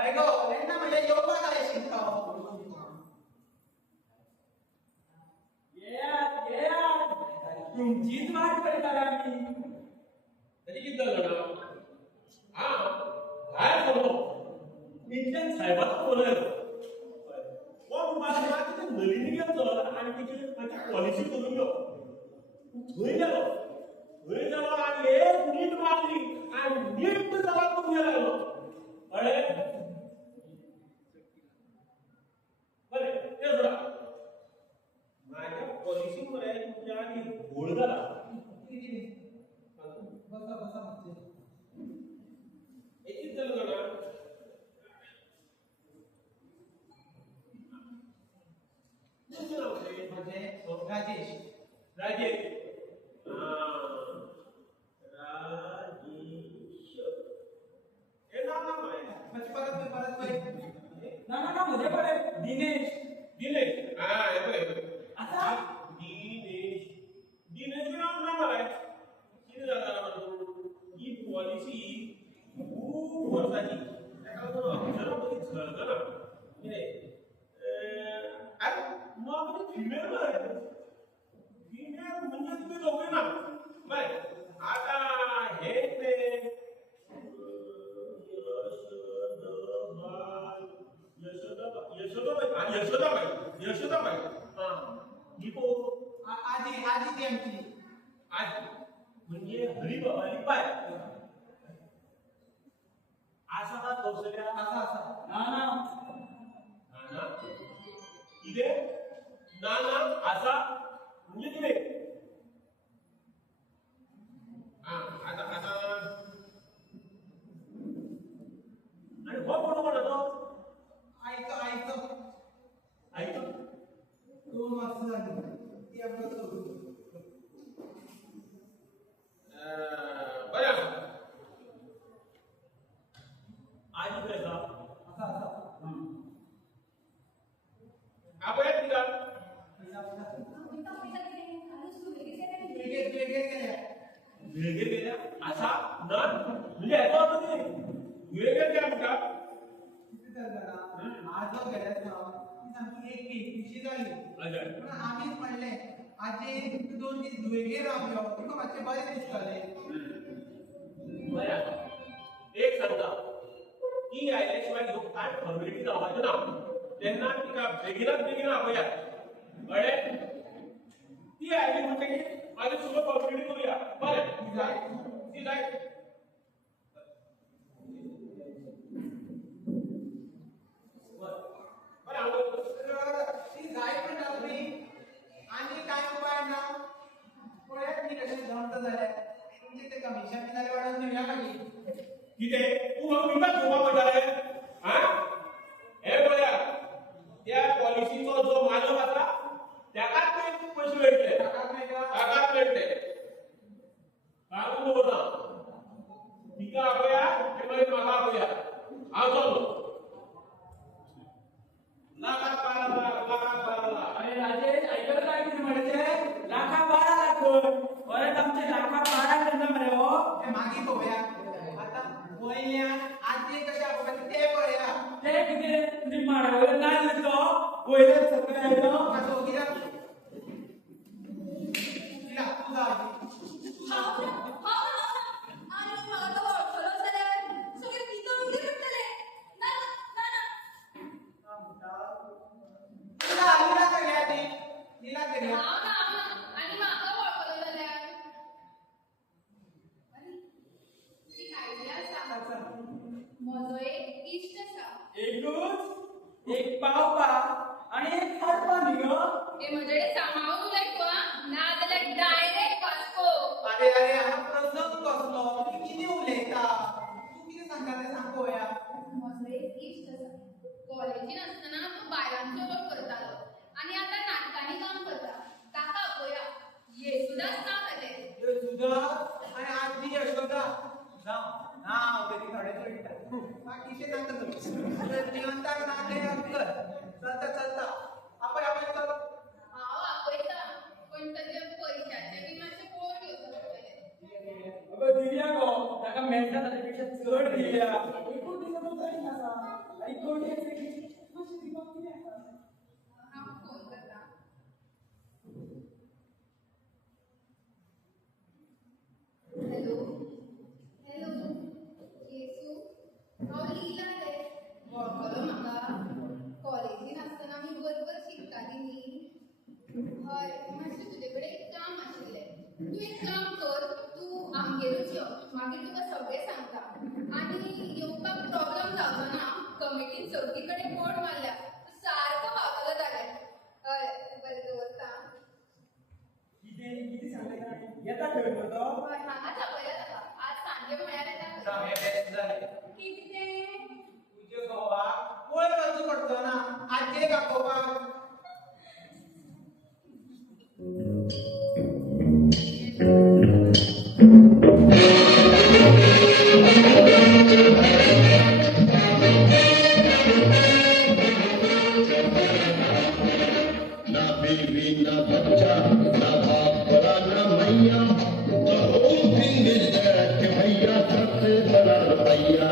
हय गो तेन्ना म्हणजे येवपाक जाय शिकता येयात तुमचीच वाट पळयताले आमी तरी कितें जालें ना हा भायर सरलो इतल्यान सायबाचो फोन आयलो हो बाबा तिथे नलिनी गेलो आनी तिची पॉलिसी करून यो थंय गेलो आनी एक नीट मारली आनी नीट जालो तुमगे लागलो कळ्ळें बरें तें सोडा माझ्या पॉलिसी मरे तुमच्या आनी घोळ जाला बसा बसा म्हणजे एक कितें जालें जाणा तुमचें नांव कितें म्हणजे राजेश राजेश हे नाव ना म्हणजे परत पळय ना म्हजे पळय दिनेश दिनेश हे पळय आसा दिनेश नाव ना मरे कितें जाता ही पॉलिसी खूब वर्सांची ताका लागून अक्षरां बरी झळकना कितें आरे मग फिमेल म्हणजे तुमी दोगूय ना बरें आतां हे ते यशोदाबाई ही पो आजी ती आमची आजी म्हणजे हरिबाबाली बाय आसा ना कौशल्या असा ना कितें ना आसा म्हणजे कितें आता आणि हो कोणाचो आईचं आईचो 2 वर्ष झाली ती आपलं बरें आसा आजी खंय आसा आपल्याक कित्याक वेगळे गेल्या आसा ना म्हणजे हेचो अर्थ कितें वेगळे गेल्या म्हणटा आजो गेल्याच ना ती सामकी एक पिशी जाली पण आमीच म्हणले आजी तूं 2 दीस दुयेगेर रावलो तुका मातशें बरें दिसतलें बरें आसा एक सांगता ती आयल्या शिवाय ह्यो कांय फॉर्मेलिटी जावपाच्यो ना तेन्ना तिका बेगीन आपयात कळ्ळें ती आयली म्हणटकीर आनी सगळो फॉर्मेलिटी करुया बरें ती जाय बरें हांव ती जाय पण लागली आनी कांय उपाय ना पळयात न्ही कशें जमता जाल्यार तुमचें तें कमिशन बी जाल्यार वाडोवन दिवया मागीर कितें तूं म्हाका विकत घेवपाक म्हणटाले हे पळया त्या पॉलिसीचो जो मालक आसा ताकाच ते पयशे मेळटले ताकाच मेळटले कागद दवरना तिका आपया ते मागीर म्हाका आपया हांव चल्लो लाखाक 12 अरे राजेश ऐकलं काय किती म्हणायचे लाखा 12 लाख परत आमचे लाखा 12 करणार मरे हो ते मागीर पळोवया आतां वयल्यान आजी कशें आपोवपाचें तें पळया ते किती तुझी माडावले नाही लिहितो पहिले सगळे आयलो आजो कित्याक तिला तूं जा आजी आणि मला तर ओळखलं जाल्यार सगळे पितळून पडटले ना तिला घ्या ती तिला घ्या हांव ना आनी म्हाका वळखलो जाल्यार अरे एक आयडिया आसा म्हजो एक इश्ट आसा एकूच एक पावपा आणि एक हाडपा न्ही गो हे म्हजे सांबाळून उलयतो ना जाल्यार डायरेक्ट वास्को अरे हा प्रसंग कसलो तूं कितें उलयता तूं कितें सांगता तें सांग पळोवया म्हजो एक इश्ट आसा कॉलेजीन आसतना तो बायलांचो रोल करतालो आनी आतां नाटकांनी काम करता ताका पळया येसुदास नांव जालें सुधा आनी आजी यशोदा जावं नांव तरी थोडे चडटा बाकीचे नाका तुमी जिवंताक नांव कर चलता आपण चल हांव आपयता पण ताचे पयशाचे बी मातशें पळोवन घेवचो पडटलें अगं दिल्या गो ताका मेळटा ताच्या पेक्षा चड दिल्या एकूच दिल्या तो तरी आसा हांव फोन करतां हॅलो हॅलो येसू हांव लीला रे वळखलो म्हाका कॉलेजीन आसतना आमी बरोबर शिकतालीं न्ही हय मातशें तुजे कडेन एक काम आशिल्लें तूं एक काम कर तूं आमगेरूच यो मागीर तुका सगळें सांगता आनी येवपाक प्रॉब्लम जावचो ना कमिटीन चवथी कडेन बोर्ड मारल्या तूं सारको वागलो जाल्यार हय बरें दवरता किती सांगले काय येता खंय तो हय हांगाच आपयला ताका आज सांजे म्हळ्यार येता हे बेस्ट झाले कितें तें तुझे घोवाक वयर वचूं पडचो ना आजये दाखोवपाक ना बीवी ना बच्चा ना बाप बड़ा ना मैया The whole thing is that कि भैया सबसे बड़ा रुपैया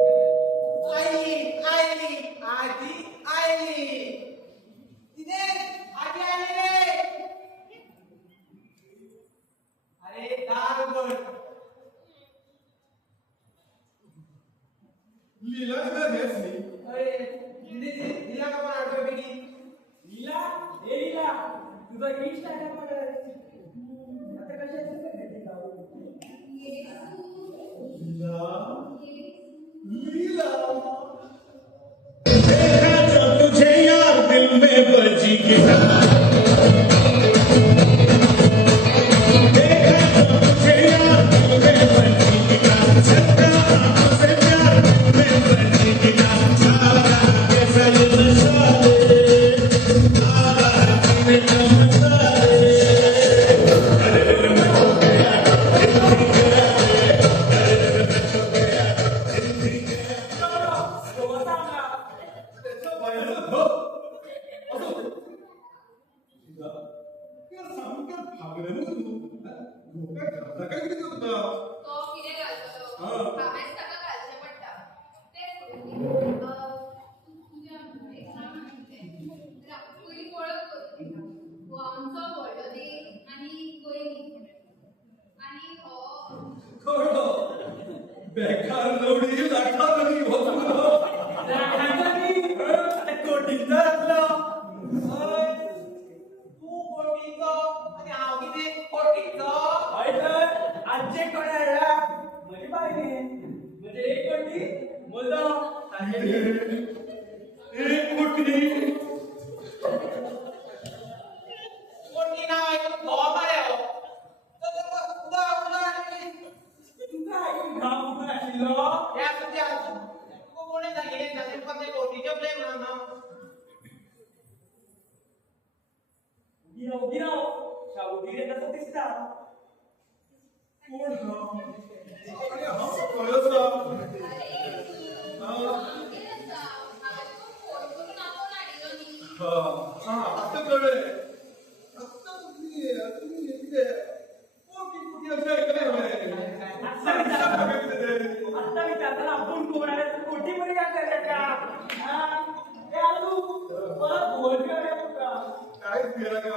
आईली आईली आजी आईली तिथे आजी आली रे अरे दार उघड लीला घर हेच नाही अरे दिला का पण आठवड्यापैकी लीला ए लीला तुझा इंस्टाग्राम वर आता कशाचं भेटते जाऊ लीला देखा जब तुझे यार दिल में बजी गिटार देखा जब तुझे यार दिल में बजी गिटार सच्चा आंखों से प्यार दिल में बजी गिटार सारा कैसा ये नशा ले सारा जीने का मजा ले अरे दिल में खो गया दिल भी गया अरे दिल में खो गया दिल भी गया त्याच्या बाहेर हो असो या सामक्या भागल्यानं तू धोका घातला काय किती होता तो कितें घालतलो हा. हांवेंच ताका घालचें पडटा तें तुज्या एक्झाम पयलीं वळख कर हो आमचो व्हडलो देव आनी गोंयनी आनी हो कळलो बेकार रवडी लाखावरी होतो कोटींचा असलो तू कोटीचो आणि हांव कितें कोटीचो हय तर आजचे कोणे हाडला म्हजी बायली म्हणजे एक कोटी म्हजो एक कोटी कोटी नाव ऐकून घोवा मारे हो उदा उदा तुका ऐकून घाम फुटून आशिल्लो या सुद्या तुका कोणी सांगितलें जाल्यार तुका ते कोटीचे प्लेन म्हणून ना उगी राव शाबुटी रे कसं दिसता कोण हा अरे हा कळसा कितें आसा हांवें तुका फोन करून आपोवन हाडिल्लो न्ही हा आता कळले आता तुम्ही किती कोटी अशा ऐकले आता विचारताना आपण कोण आहे तर कोटी मध्ये काय करायचं का हे आलू परत बोलतोय तुका काय केलं का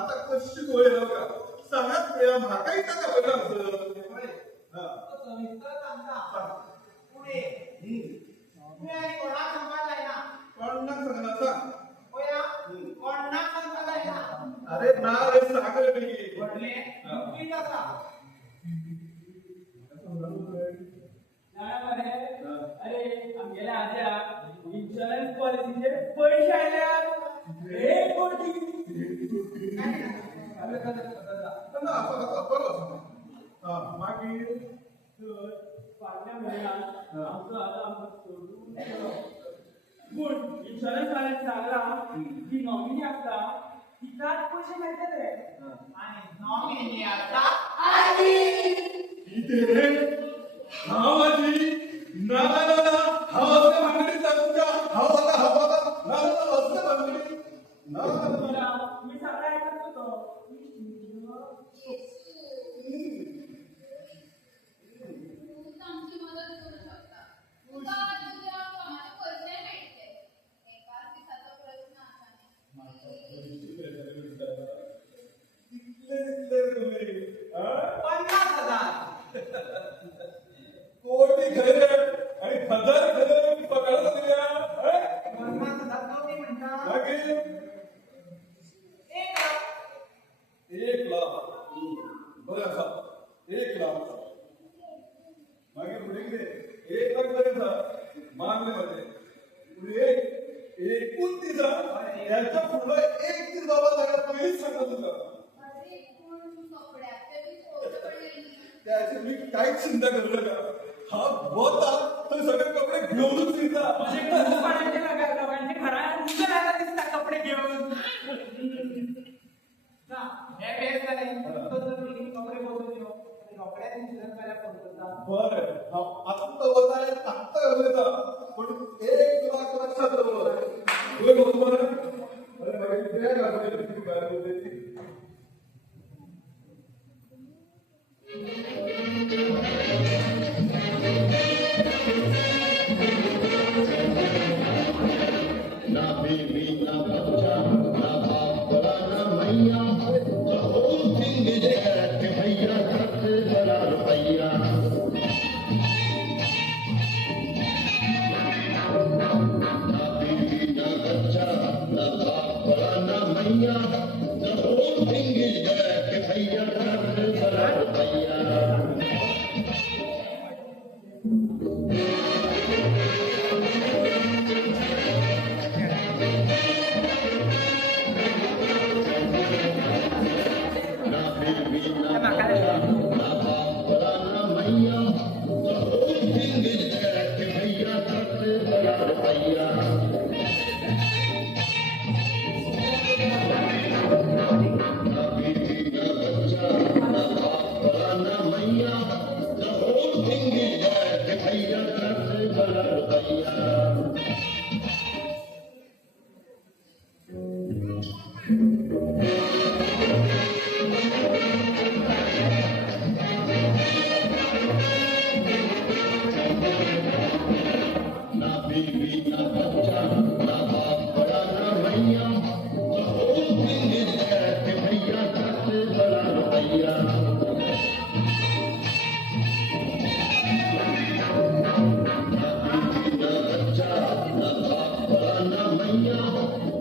आता कशी गोळे का सगळ्यात वेळा म्हाकाही टाका बघा सविस्तर सांगता पुढे पुढे आणि कोणाक सांगपाक जायना कोणाक सांगणार सांग पळया कोणाक सांगपाक जायना अरे ना रे सांग रे पैकी व्हडले नोकरी जाता अरे आमगेल्या आज्या इन्शुरन्स पॉलिसीचे पैसे आयल्या 1 कोटी मागीर फाटल्या म्हयन्यात आमचो आमकां सोडून गेलो पूण इन्शुरन्स वाल्यान सांगला की नॉमिनी आसता तिकाच पैसे मेळटले रे आणि नॉमिनी आसा किती रे हा माझी ना ना ना हा असं मागणी तुमच्या हा आता ना ना असं तुम्ही काहीच चिंता करू नका. हा होता तर सगळे कपडे घेऊनच येतात. म्हणजे घरच पाण्याचे लागा लोकांचे घरा उंच राहायला दिसतात कपडे घेऊन ना हे बेस झाले तो जर मी कपडे बघून येऊ कपड्यात इंसिडंट करायला पडतो बरं आता वजायला टाकता येता पण एक तुला लक्षात राहू बरं. अरे बाई ते घालते ती घालते ती. ना बीवी ना बच्चा ना बाप बड़ा ना मैया the whole thing is that कि भैया सबसे बड़ा रुपैया. ना बीवी ना बच्चा ना बाप बड़ा ना मैया the whole thing is that कि भैया सबसे बड़ा रुपैया. ना बीवी ना बच्चा ना बाप बड़ा ना मैया the whole thing is that कि भैया सबसे बड़ा रुपैया. ना बीवी ना बच्चा ना बाप बड़ा ना मैया the whole thing is that कि भैया सबसे बड़ा रुपैया. ना बीवी ना बच्चा ना बाप बड़ा ना मैया the whole thing is that कि भैया सबसे बड़ा रुपैया. ना बीवी ना बच्चा ना बाप बड़ा ना मैया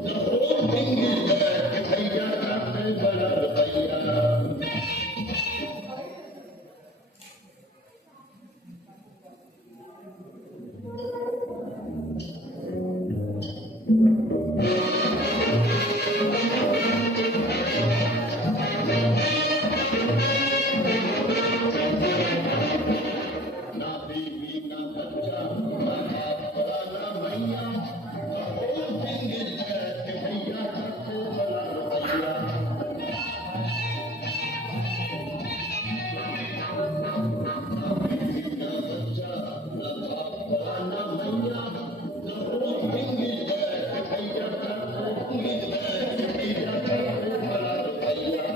the whole thing is that कि भैया सबसे बड़ा रुपैया. ना बीवी ना बच्चा ना बाप बड़ा ना मैया the whole thing is that कि भैया सबसे बड़ा रुपैया. ना बीवी ना बच्चा ना बाप बड़ा ना मैया the whole thing is that कि भैया सबसे बड़ा रुपैया.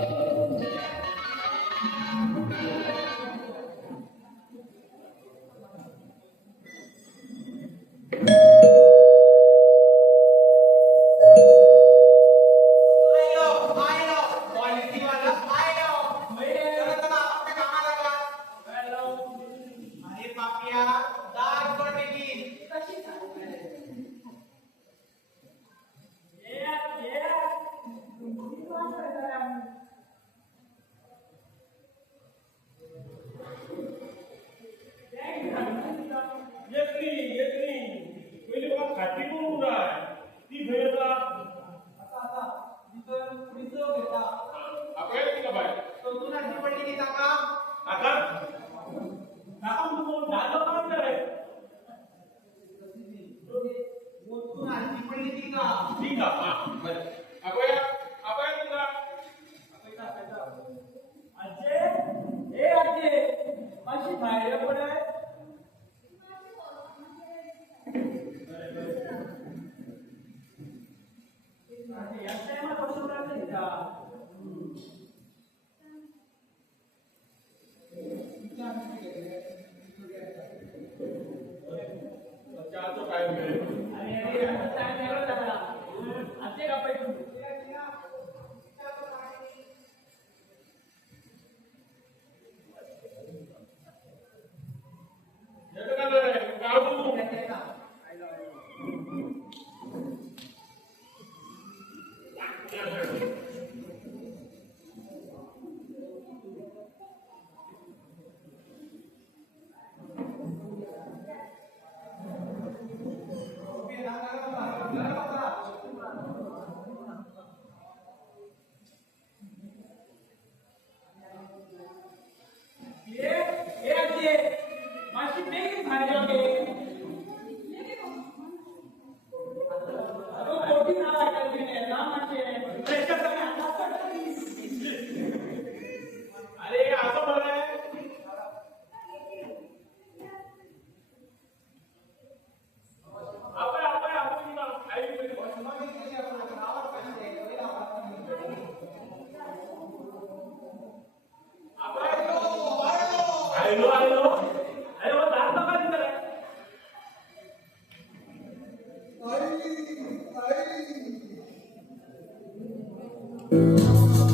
आयो आयो पॉलिसी वाला आयो चला चला आपल्या कामाला लागा. अरे पापिया दार पडली कशी येत नाही पहिले बघा खाटी कोण आहे ती भेटला आता आता जिथं पुढचं घेता आपल्याला ती का बाय तो नाही पडली की काका आता काका तुम्ही दादा काम करे ओतून आणखी पडली की का ठीक आहे हा बरं आपण तुला अजय ए अजय माझी बाहेर पडाय या टाइमात बसून राहते का चहाचं काय मिळेल अरे टाइम मिळाला त्याला असे का पैसे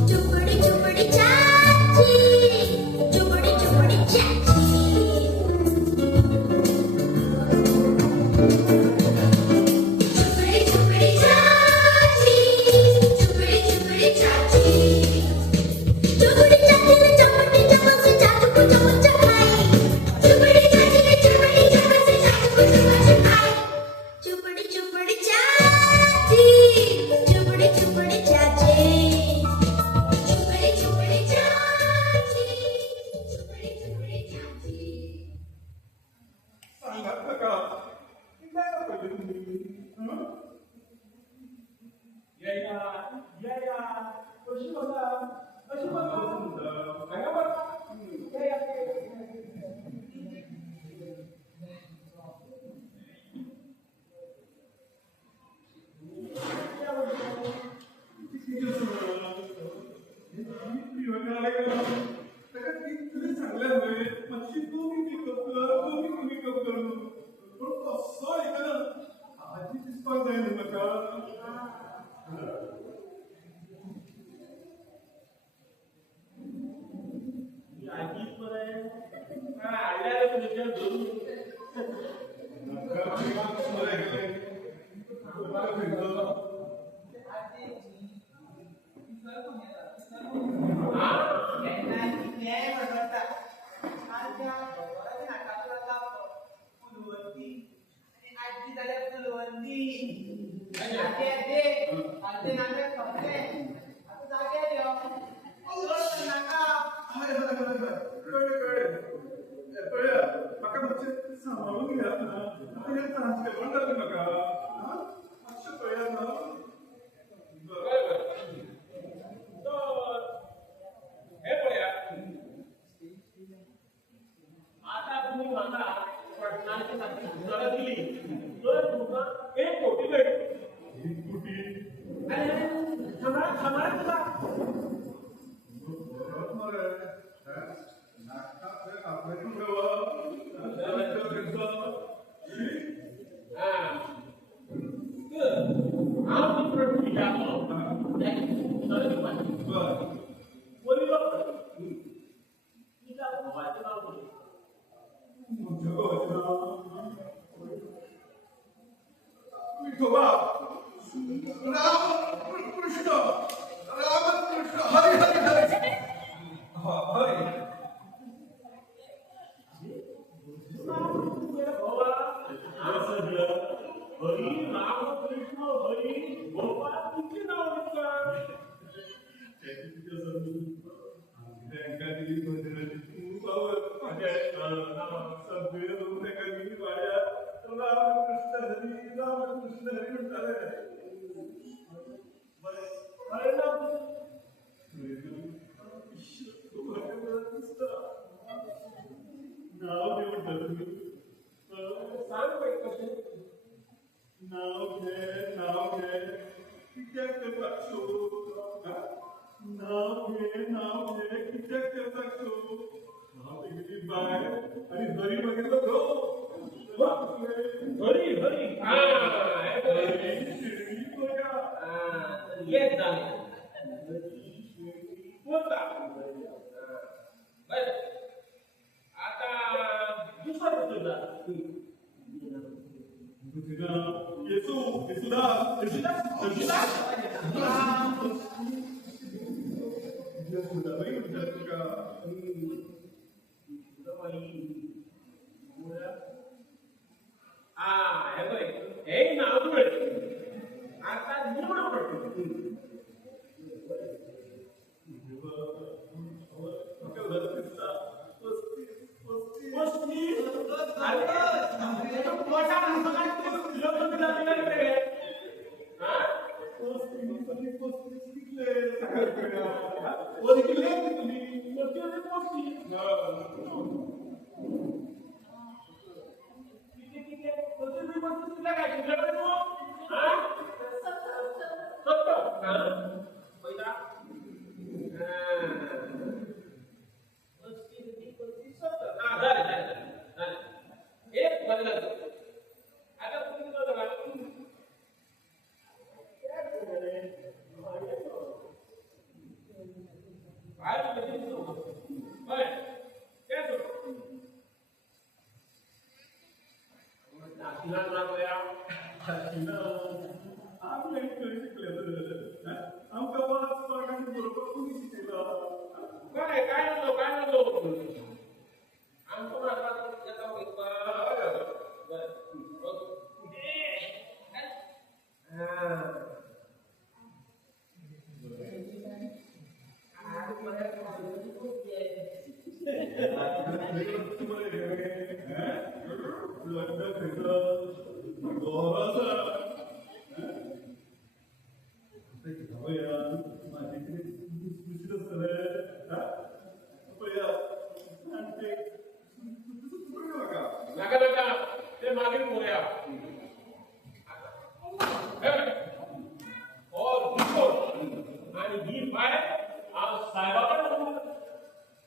चुपड़ी चुपड़ी चाची चुपड़ी चुपड़ी चाची चुपड़ी चुपड़ी चाची चुपड़ी चुपड़ी चाची चुपड़ी चाची ने चपटी चपट से चाचू को चपट चखाई चुपड़ी चाची ने चपटी चपट से चाचू को चपट चखाई चुपड़ी चुपड़ी चाची चुपड़ी चुपड़ी चाची चुपड़ी चुपड़ी चाची चुपड़ी चुपड़ी चाची सांगत नका काय पाहिजे तुम्ही हं? या कशी बघा कशी बघा सांगा बरं या आधीच बरं आहे आल्या तुझ्या दोन सांभाळून घ्या ना नका असं कळलं ना हे बघा आता तुम्ही मला प्रश्नाची उत्तरं दिली तर तुम्हाला 1 कोटी भेटेल थांबा तुला विठोबा रामकृष्ण हरी हरी हरी हरी हरी रामकृष्ण हरी गोपाळ किती नाव घेतलं सांग बाई कसे नाव घे कित्याक करपाक शो नाव घे कित्याक करपाक शो हांव तेगेली बाय आनी हरी बघितलो गो हरी हरी शिर्डी गोया येत झाले होता बरं आता दुसरं तुला हे नाव जुळे आता निवड पडतो मर्या आम्ही खंय शिकले आमकां वाचपाक बरोबर कोणी शिकयला काय नसलो आमकां म्हाका येता नाका ते मागीर पळोवया आणि ही फायल हांव साहेबाकडे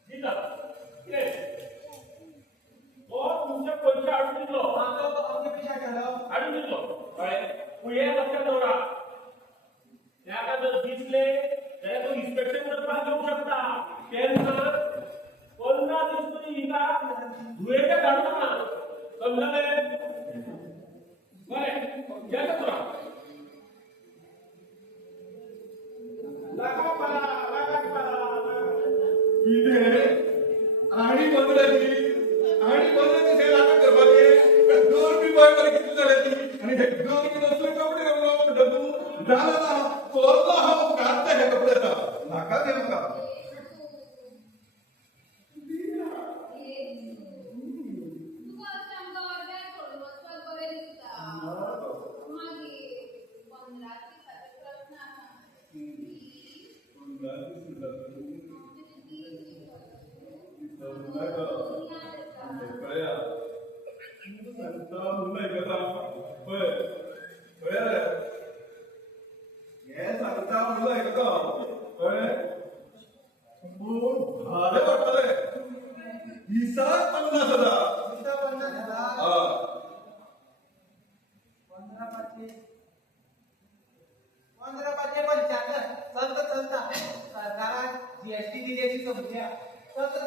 दिता तो तुमचे पयशे हाडून दितलो हाडून दितलो कळ्ळें पूण हे लक्षात दवरा ताका जर दिसले जाल्यार तो इन्स्पेक्शन करपाक येवंक शकता तेन्ना 50 दीस तरी हिका दुयेंत धाडूं नाका समजलें बरें येता तुका आणि बंगल्याची हे लागत करपाचे दोन बी बय बरे कितले जाले ती आणि हे दोन बी नसले कपडे घालून म्हणटा तूं जालो ना चोरलो हांव घालता हे कपडे आता नाका दे म्हाका तुका अशें आमकां अर्द्यार सोडून वचपाक बरें दिसता मागीर 15 दिसाचो प्रश्न भाडे पडटले दिसाक 50,000 चलता सरकारान जीएसटी दिल्याची समस्या चलता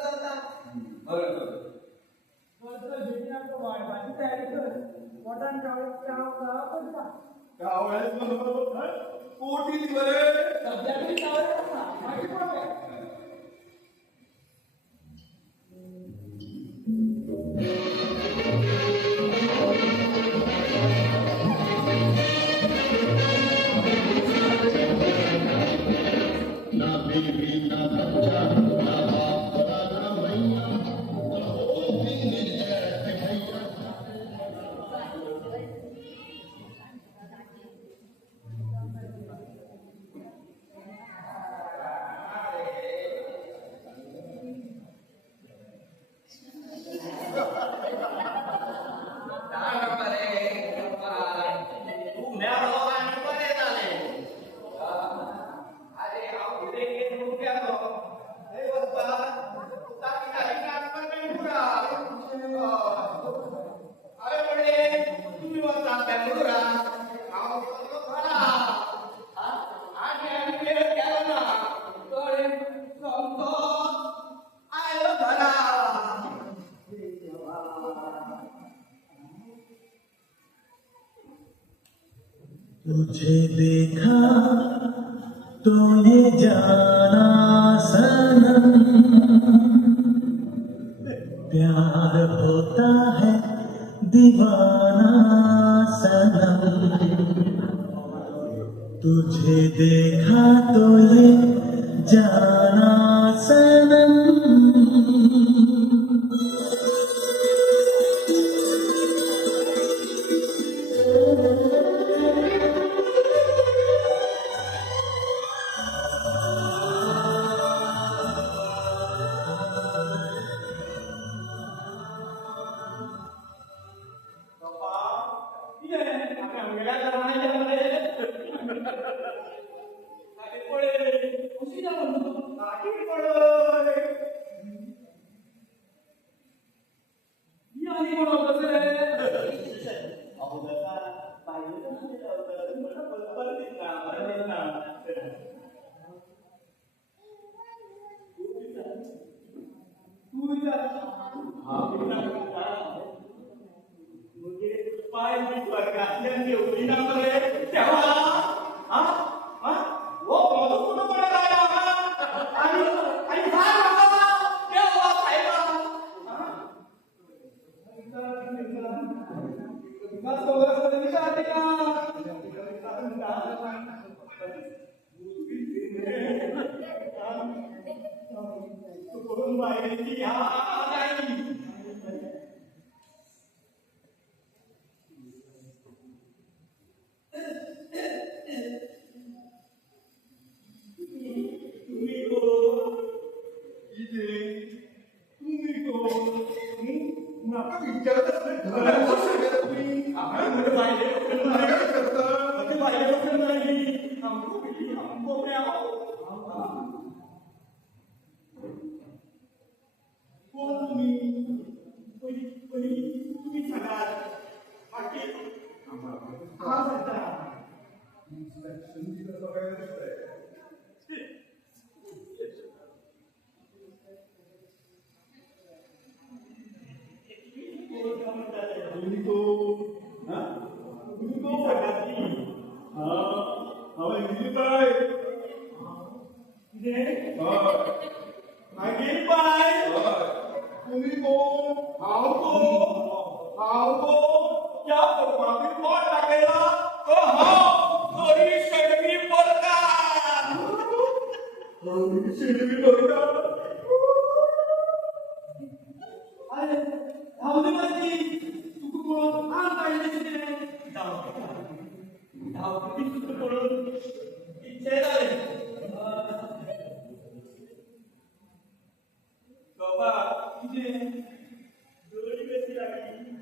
भेटी आमकां वाडपाची तयारी कर पोटान करता कोटी बरे सब्जेक्ट चावले मागीर पळोवया तुझे देखा तो ये जाना सनम प्यार होता है दीवाना सनम तुझे देखा तो ये जाना सनम पाय घरातल्यान घेवली ना मरे तेव्हा हा हा हो माझं कुठं पडला आणि आणि काय बाबा तेव्हा साहेबा विकास वगैरे विचारते का करून बाहेरची हा नाही तुम्ही कोण तुम्ही कोण नका विचारतच नाही घरात बसले तुम्ही आपण म्हणजे बाहेर काय करता म्हणजे बाहेर नाही हमको में आओ कोण तुम्ही सांगाल बाकी हा सांगता तुम्ही कोण हा तुम्ही कोण सांगा ती हा हवा इंग्लिश काय मागील पाय तुम्ही कोण हाव तो क्या मागील कोण टाकायला हरी शेडवी पोरकार शिडवी बघा अरे धावली माहिती तू कोण आण पाहिजे धावती सुद्धा पडून इच्छे झाले बाबा तुझे जोडी कशी लागली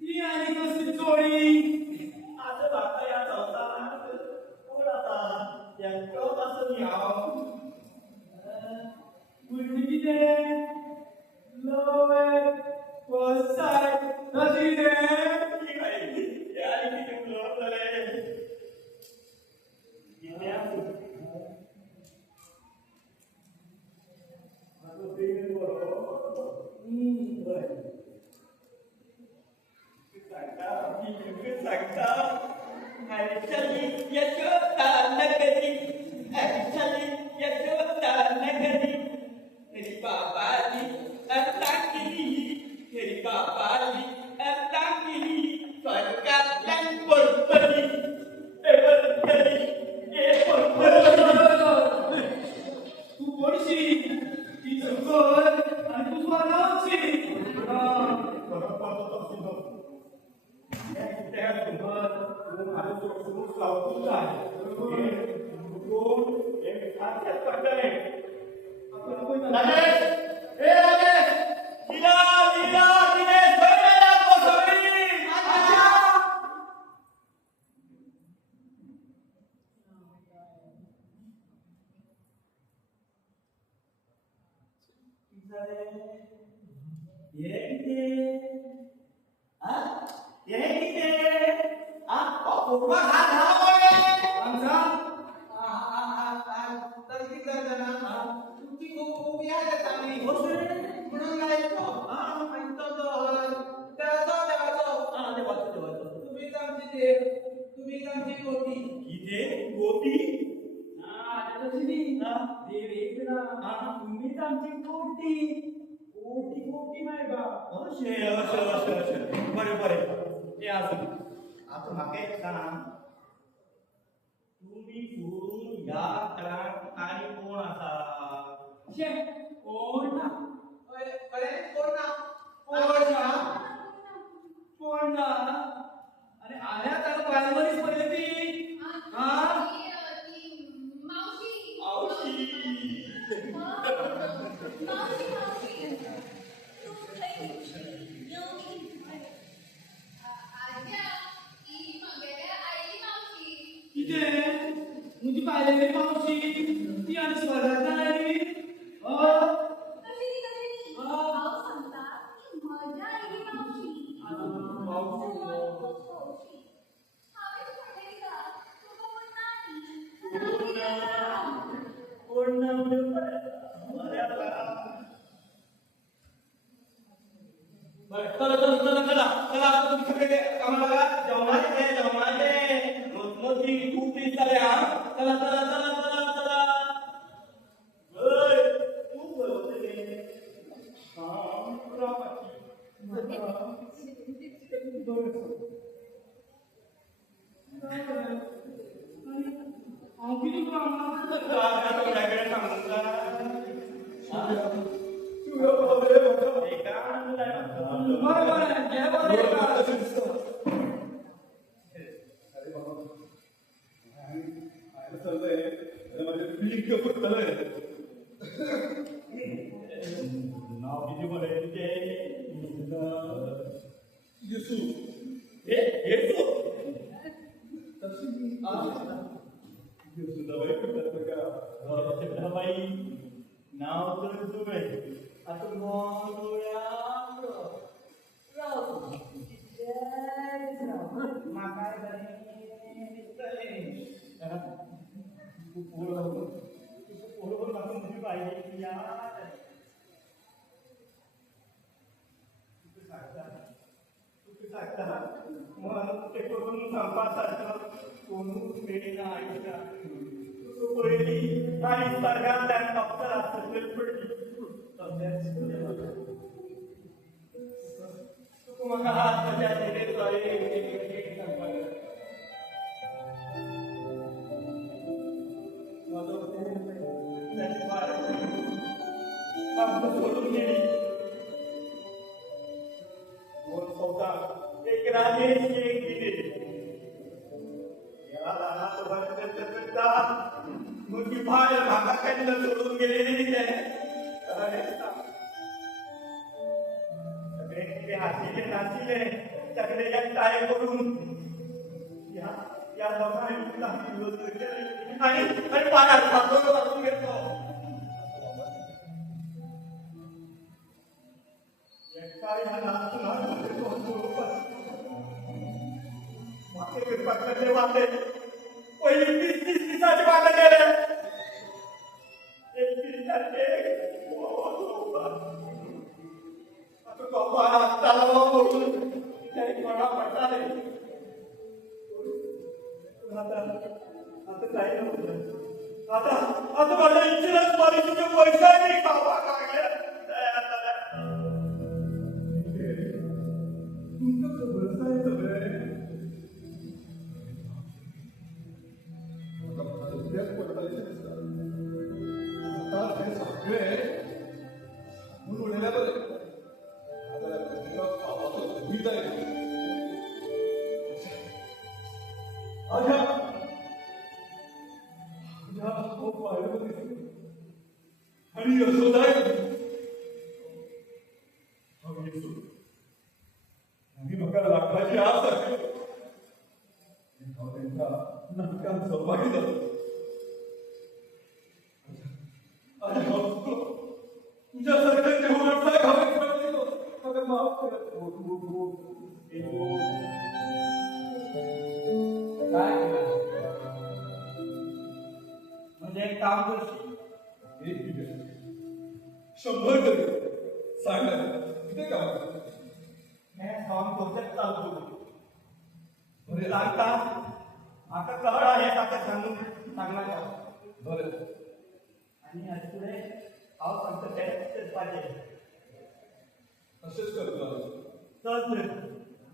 ती आणि कशी जोडी आता बाका या संसारात कोण आता यांच्यापासून यावं मुलगी किती लव आहे वसाय कशी रे की नाही यारी किती फ्लोर झाले किती आहे आता प्रेम बरोबर सांगता ऍक्च्युअली यशोदा नगरी ऍक्च्युअली यशोदा नगरी तेरी बाबाली अत्ता केली तेरी बाबाली अत्ता केली स्वर्गातल्या पोरपरी तू कोणशी ती शंकर आणि तू स्वरावची आता म्हाका एक सांग तुम्ही सोडून या तळात आणि कोण आसा कोण ना कोण ना आणि आल्या त्याला प्रायमरीच पडली ती हा मावशी आवशी मुझी पाहिलेली मावशी ती आणि स्वर्गात नाही चला चला चला चला चला आता तुम्ही सगळे कामाला लागा जमाले मोती खूप दिसताले हा चला चला चला चला चला खूप बोलवते हा नाव तर जुळे आता सोडून गेली एक राजेश एक दिले मुलगी बाहेर भागाकडे सोडून गेलेली सगळे हसले नाचले सगळे एक टाळे करून या दोघांनी आणि पाण्यात वाचून घेतलो वाटे पहिले 30 दिवसाचे वाटे गेले आता माझ्या इन्शुरन्स पॉलिसीचे पैसे मी खावा लागले आणि यशोदाय आणि मका लाखाची आस आहे त्यांच्या नाटकात सहभागी झालो तुझ्या सरकारचे होणार घावे माफ करत म्हणजे एक काम करशील 100 सांगा किती काम काम करत चालतो म्हणजे लागता आता कळ आहे आता सांगणार बरं आणि आज पुढे पाव सांगतो त्याच पाहिजे असेच करतो चल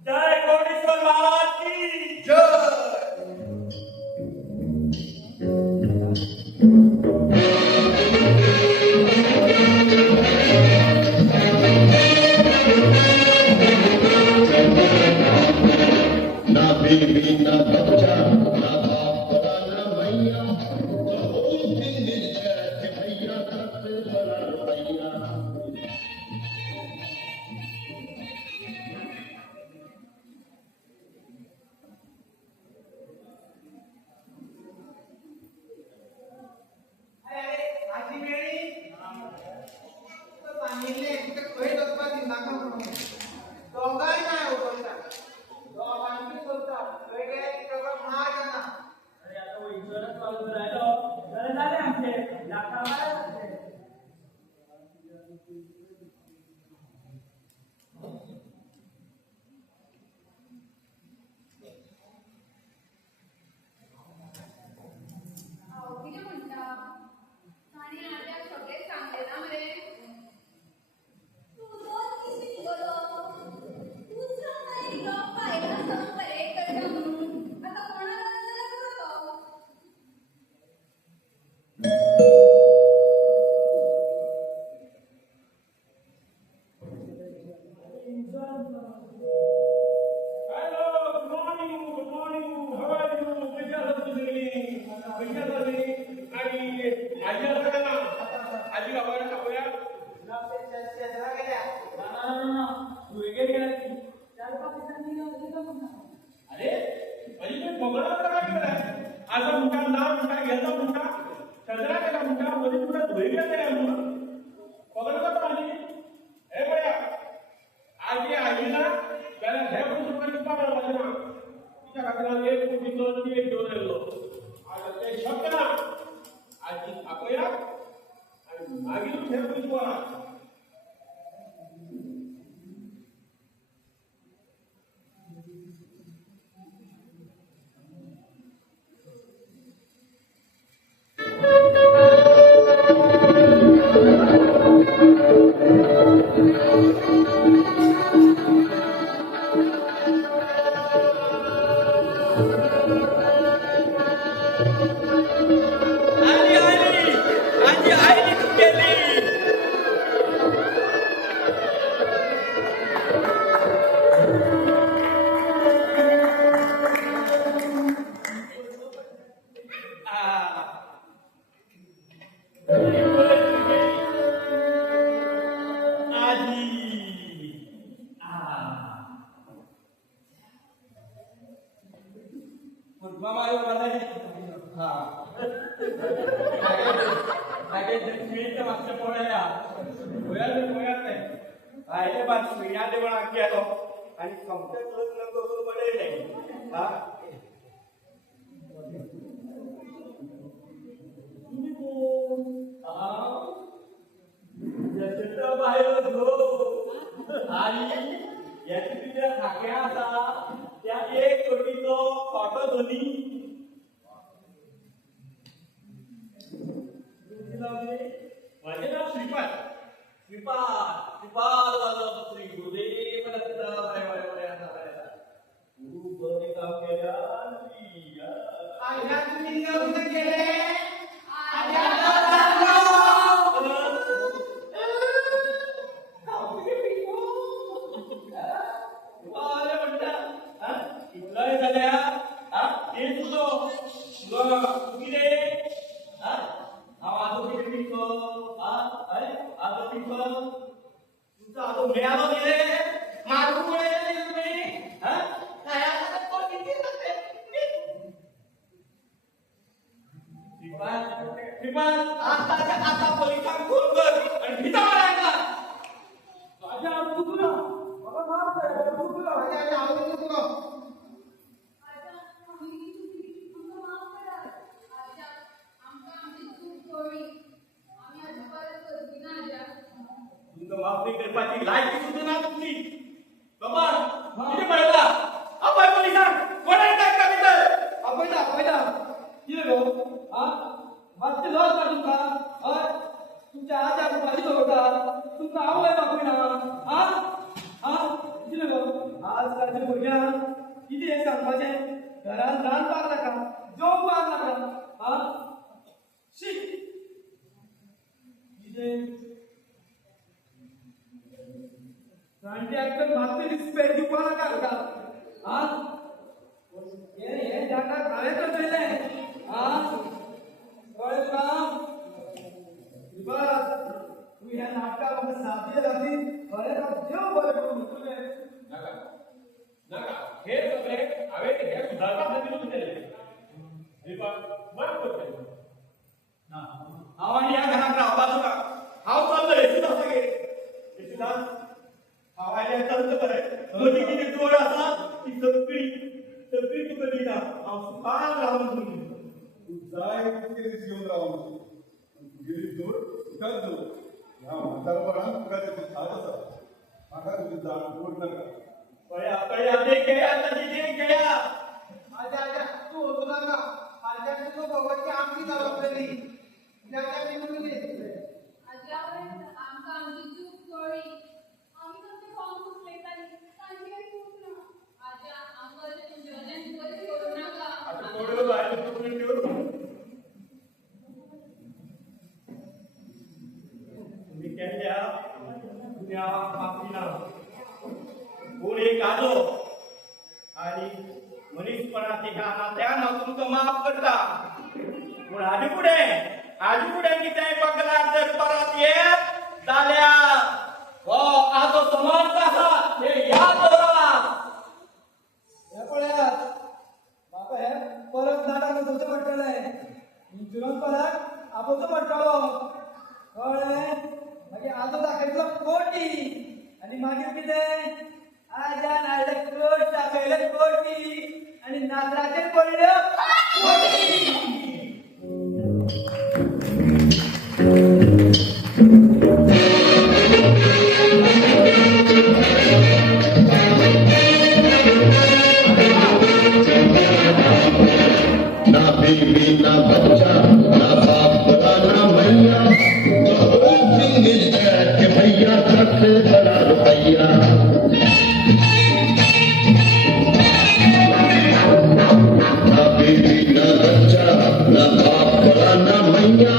जय कोटेश्वर महाराज की जय दोघांना पगडा करायचं असं म्हणता ना म्हणता घ्यायचा म्हणता सजरा केला म्हणता मध्ये तुला धुईला तयार म्हणून पगड करतो आणि हे बया आजी आईला त्याला हे पण सुपारी पगड पाहिजे ना तिच्या खात्याला 1 कोटीचं ती एक घेऊन राहिलो आता ते शब्द ना आजी थांबूया आणि मागील हे पुष्पा आणि कंप्लेंट लग्न करून बरे नाही हा तुम्ही कोण जसं बाहेर झो आणि याची तुझ्या खाक्या असा त्या 1 कोटीचो फोटो धोनी माझे नाव श्रीपाद श्रीपाद वाजव Shri Gurudev Datta bye bye bye असा करायचा गुरु बरे काम केल्या आज्ञा तुम्ही काम केले आज्ञा इतलंय झाल्या हे तुझं तुम्ही रे आजो पिंको आजो पिंको तुमचा आजो मिळालो गेले मारू पुढे तुम्ही काय आता कोण किती लागते श्रीपाद आता पोलिसांना फोन कर आणि भीता मारायचा माझ्या आवडतो तुला मला माफ कर तुला माझ्या आवडतो तुला माफी करपाची लायकी सुद्धा ना तुमची बाबा किती पडला आपण पोलिसां कोणाला टाका बितर अपयदा किती लो हा मागचे लॉस काढून का तुमच्या आजा पाहिजे होता तुमचा आवय बापयना हा किती लो आजकालच्या भुरग्यांक किती हे सांगपाचें घरान रान पाक नाका जेवण पाक नाका शी कितें जाणटे आजकाल मातशी रिस्पेक्ट दिवपा नाका हाका हे जाणाक हांवें तर पयलें कळ्ळें तुका तूं ह्या नाटकाक म्हाका साथ दिल्या खातीर खरें काम देव बरें करून तुवें नाका हे सगळे हांवें हे सुदारपा खातीरूच केले बरें करतले हांव आनी ह्या घरांत रावपाचो ना हांव चल्लो येसुदास सगळे येसुदास हांव आयले चलता बरें मदीं कितें जोड आसा ती सगळी तुका दिता हांव सुखान रावन तुका जाय तितके दीस घेवन रावून तुगेली जोड तुकाच जोड ह्या म्हातारपणान तुका तेची साथ आसा म्हाका तुजी जाण जोड नाका पळया ते केया ताजी केया आजा तूं वचूं नाका आजा तुका भगवती आमची जबाबदारी कित्याक आमी म्हणून आमकां आमची चूक कळ्ळी आमी तुमचे फॉर्म उचलयताली तांची काही चूक ना आजा आमकां तुमचे वचन बरें करूं नाका आता थोडं भायर तुका ठेव तुम्ही केल्या तुझ्या माफीना कोण एक आजो आणि मनीसपणाची गाना त्या हांव तुमकां माफ करता पूण हाजे फुडें कितेंय पगलार जर परत येत जाल्यार हो आजो समर्थ आसा हे याद दवरात हे पळयात म्हाका हे थंयचो पडटलें इन्शुरन्स परत आपोवचो पडटलो कळ्ळें मागीर आजो दाखयतलो कोटी आनी मागीर कितें आजान हाडले कोट दाखयले कोटी आनी नातराचेर पडल्यो कोटी ना बीवी ना बच्चा ना बाप बड़ा ना मैया के भैया सबसे बड़ा रुपैया ना बीवी ना बच्चा ना बाप बड़ा ना मैया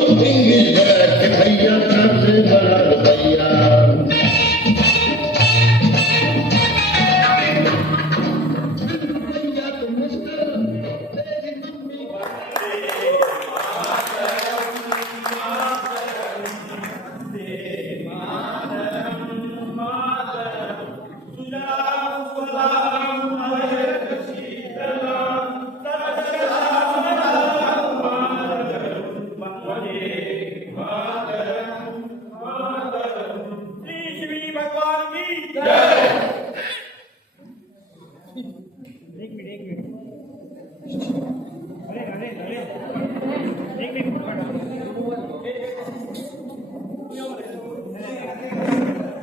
के भैया सबसे बड़ा रुपैया श्री भगवान की जय। एक मिनिट अरे एक मिनिट